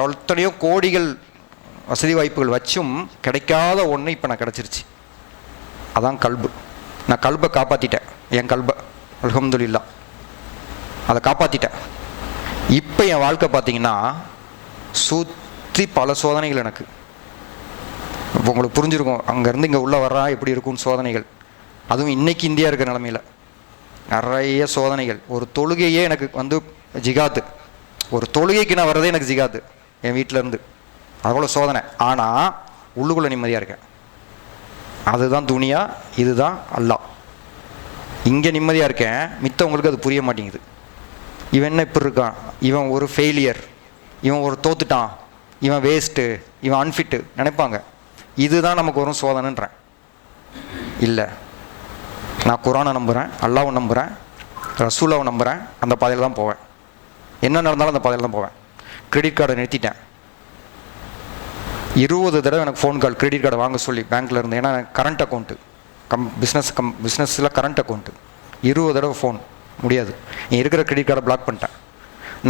எத்தனையோ கோடிகள் வசதி வாய்ப்புகள் வச்சும் கிடைக்காத ஒன்று இப்போ நான் கிடச்சிருச்சு. அதான் கல்பு. நான் கல்பை காப்பாற்றிட்டேன், என் கல்பை அல்ஹம்துலில்லாஹ் அதை காப்பாற்றிட்டேன். இப்போ என் வாழ்க்கை பார்த்தீங்கன்னா சுற்றி பல சோதனைகள் எனக்கு. இப்போ உங்களுக்கு புரிஞ்சிருக்கும், அங்கேருந்து இங்கே உள்ளே வர்றா எப்படி இருக்கும்னு சோதனைகள். அதுவும் இன்றைக்கி இந்தியா இருக்கிற நிலமையில் நிறைய சோதனைகள். ஒரு தொழுகையே எனக்கு வந்து ஜிகாது, ஒரு தொழுகைக்கு நான் வர்றதே எனக்கு ஜிகாது என் வீட்டிலேருந்து. அவ்வளோ சோதனை. ஆனால் உள்ளுக்குள்ளே நிம்மதியாக இருக்கேன். அதுதான் துனியா, இதுதான் அல்லாஹ். இங்கே நிம்மதியாக இருக்கேன், மித்தவங்களுக்கு அது புரிய மாட்டேங்குது. இவன் என்ன இப்படி இருக்கான், இவன் ஒரு ஃபெயிலியர், இவன் ஒரு தோத்துட்டான், இவன் வேஸ்ட்டு, இவன் அன்ஃபிட்டு நினைப்பாங்க. இதுதான் நமக்கு வரும் சோதனைன்றேன். இல்லை, நான் குரானை நம்புகிறேன், அல்லாஹ்வை நம்புகிறேன், ரசூலாவை நம்புகிறேன், அந்த பாதையில் தான் போவேன். என்ன நடந்தாலும் அந்த பாதையில் தான் போவேன். கிரெடிட் கார்டை நிறுத்திட்டேன். 20 தடவை எனக்கு ஃபோன் கால் கிரெடிட் கார்டை வாங்க சொல்லி பேங்க்கில் இருந்து. ஏன்னா கரண்ட் அக்கௌண்ட்டு, பிஸ்னஸில் கரண்ட் அக்கௌண்ட்டு. 20 தடவை ஃபோன். முடியாது, நீ இருக்கிற கிரெடிட் கார்டை பிளாக் பண்ணிட்டேன்.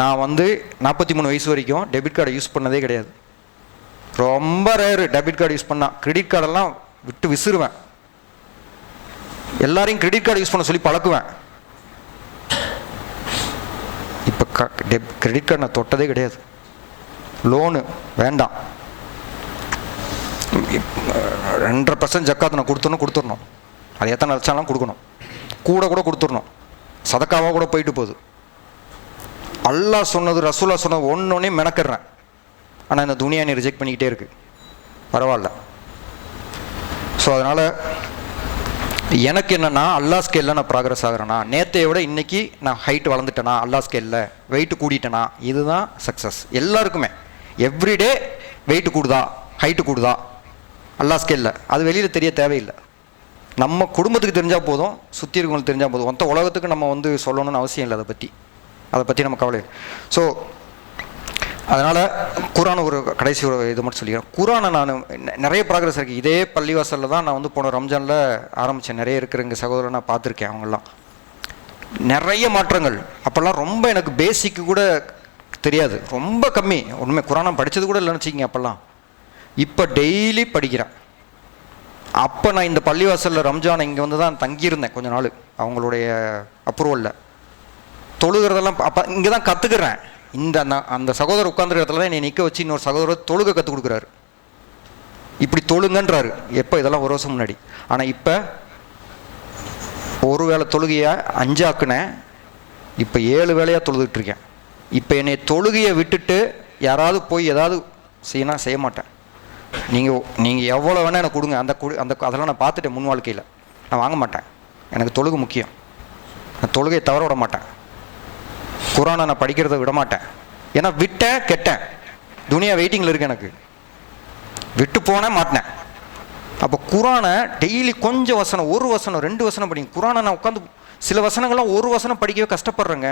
நான் வந்து 43 வயசு வரைக்கும் டெபிட் கார்டை யூஸ் பண்ணதே கிடையாது. ரொம்ப ரேரு டெபிட் கார்டு யூஸ் பண்ணால். கிரெடிட் கார்டெல்லாம் விட்டு விசிறுவேன். எல்லாரையும் கிரெடிட் கார்டு யூஸ் பண்ண சொல்லி பழக்குவேன். இப்போ கிரெடிட் கார்டு நான் தொட்டதே கிடையாது. லோனு வேண்டாம். 2.5% ஜக்காத்து நான் கொடுத்துடணும். அது எத்தனை லட்சம்லாம் கொடுக்கணும், கூட கொடுத்துடணும். சதக்காவாக கூட போயிட்டு போகுது. அல்லாஹ் சொன்னது ரசூலா சொன்னது ஒன்னொன்னே மெனக்கிறேன். ஆனால் இந்த துனியா நீ ரிஜெக்ட் பண்ணிக்கிட்டே இருக்கு. பரவாயில்ல. ஸோ அதனால் எனக்கு என்னென்னா, அல்லாஹ் ஸ்கேலில் நான் ப்ராக்ரஸ் ஆகிறேன்னா, நேற்றைய விட இன்றைக்கி நான் ஹைட் வளர்ந்துட்டேனா, அல்லாஹ் ஸ்கேலில் வெயிட்டு கூட்டிட்டேனா, இதுதான் சக்ஸஸ் எல்லாருக்குமே. எவ்ரிடே வெயிட்டு கூடுதா, ஹைட்டு கூடுதா அல்லாஹ் ஸ்கேலில், அது வெளியில் தெரிய தேவையில்லை. நம்ம குடும்பத்துக்கு தெரிஞ்சால் போதும், சுற்றி இருக்கவங்களுக்கு தெரிஞ்சால் போதும். மொத்த உலகத்துக்கு நம்ம வந்து சொல்லணும்னு அவசியம் இல்லை. அதை பற்றி நம்ம கவலை. ஸோ அதனால் குரான் ஒரு கடைசி ஒரு இது மட்டும் சொல்லிக்கிறேன். குரானை நான் நிறைய ப்ராக்ரஸ் இருக்குது. இதே பள்ளிவாசலில் தான் நான் வந்து போன ரம்ஜானில் ஆரம்பித்தேன். நிறைய இருக்கிற எங்கள் சகோதரர் நான் பார்த்துருக்கேன். அவங்கெல்லாம் நிறைய மாற்றங்கள். அப்போல்லாம் ரொம்ப எனக்கு பேசிக்கு கூட தெரியாது, ரொம்ப கம்மி. ஒன்றுமே குரானை படித்தது கூட இல்லைன்னு வச்சுக்கிங்க அப்போல்லாம். இப்போ டெய்லி படிக்கிறேன். அப்போ நான் இந்த பள்ளிவாசலில் ரம்ஜான் இங்கே வந்து தான் தங்கியிருந்தேன் கொஞ்ச நாள், அவங்களுடைய அப்ரூவலில். தொழுகிறதெல்லாம் அப்போ இங்கே தான் கற்றுக்கிறேன். அந்த சகோதரர் உட்கார்ந்துருக்க இடத்துல தான் என்னை நிற்க வச்சு இன்னொரு சகோதரர் தொழுகை கற்றுக் கொடுக்குறாரு. இப்படி தொழுங்கன்றாரு. எப்போ? இதெல்லாம் ஒரு வருஷம் முன்னாடி. ஆனால் இப்போ ஒரு வேளை தொழுகையை 5 ஆக்குனேன். இப்போ 7 வேளையாக தொழுதுகிட்டு இருக்கேன். இப்போ என்னை தொழுகையை விட்டுட்டு யாராவது போய் ஏதாவது செய்யணும் செய்ய மாட்டேன். நீங்கள் எவ்வளோ வேணால் எனக்கு கொடுங்க, அதெல்லாம் நான் பார்த்துட்டேன். முன் வாழ்க்கையில் நான் வாங்க மாட்டேன். எனக்கு தொழுகை முக்கியம். நான் தொழுகையை தவற விட மாட்டேன். குரானை நான் படிக்கிறத விட மாட்டேன். ஏன்னா விட்டேன் கெட்டேன். துனியா வெயிட்டிங்கில் இருக்கு. எனக்கு விட்டு போனேன் மாட்டினேன். அப்போ குரானை டெய்லி கொஞ்சம் வசனம், 1 வசனம் 2 வசனம் படிங்க. குரானை நான் உட்காந்து சில வசனங்கள்லாம் 1 வசனம் படிக்கவே கஷ்டப்படுறேங்க.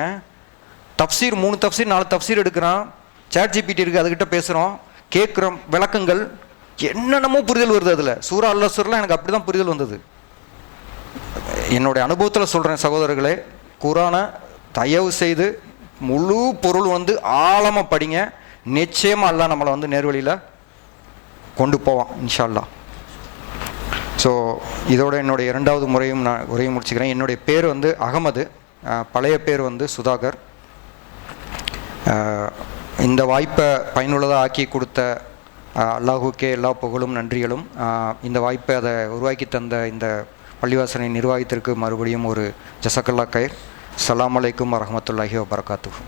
தப்சீர் 3 தப்சீர் 4 தப்சீர் எடுக்கிறான். சாட் ஜிபிடி இருக்குது, அதுக்கிட்ட பேசுகிறோம், கேட்குறோம், விளக்கங்கள் என்னென்னமோ புரிதல் வருது. அதில் சூரா அல்லசூர்லாம் எனக்கு அப்படி தான் புரிதல் வந்தது. என்னுடைய அனுபவத்தில் சொல்கிறேன் சகோதரர்களே, குரானை தயவு செய்து முழு பொருள் வந்து ஆழமாக படிங்க. நிச்சயமாக அல்லாஹ் நம்மளை வந்து நேர்வழியில் கொண்டு போவான் இன்ஷா அல்லாஹ். ஸோ இதோட என்னுடைய 2வது முறையும் நான் உரையை முடிச்சுக்கிறேன். என்னுடைய பேர் வந்து அகமது, பழைய பேர் வந்து சுதாகர். இந்த வாய்ப்பை பயனுள்ளதாக ஆக்கி கொடுத்த அல்லாஹுக்கே எல்லா புகழும் நன்றிகளும். இந்த வாய்ப்பை அதை உருவாக்கி தந்த இந்த பள்ளிவாசனை நிர்வாகத்திற்கு மறுபடியும் ஒரு ஜஸக்கல்லா கைர். அஸ்ஸலாமு அலைக்கும் வரஹ்மத்துல்லாஹி வபரகாத்துஹு.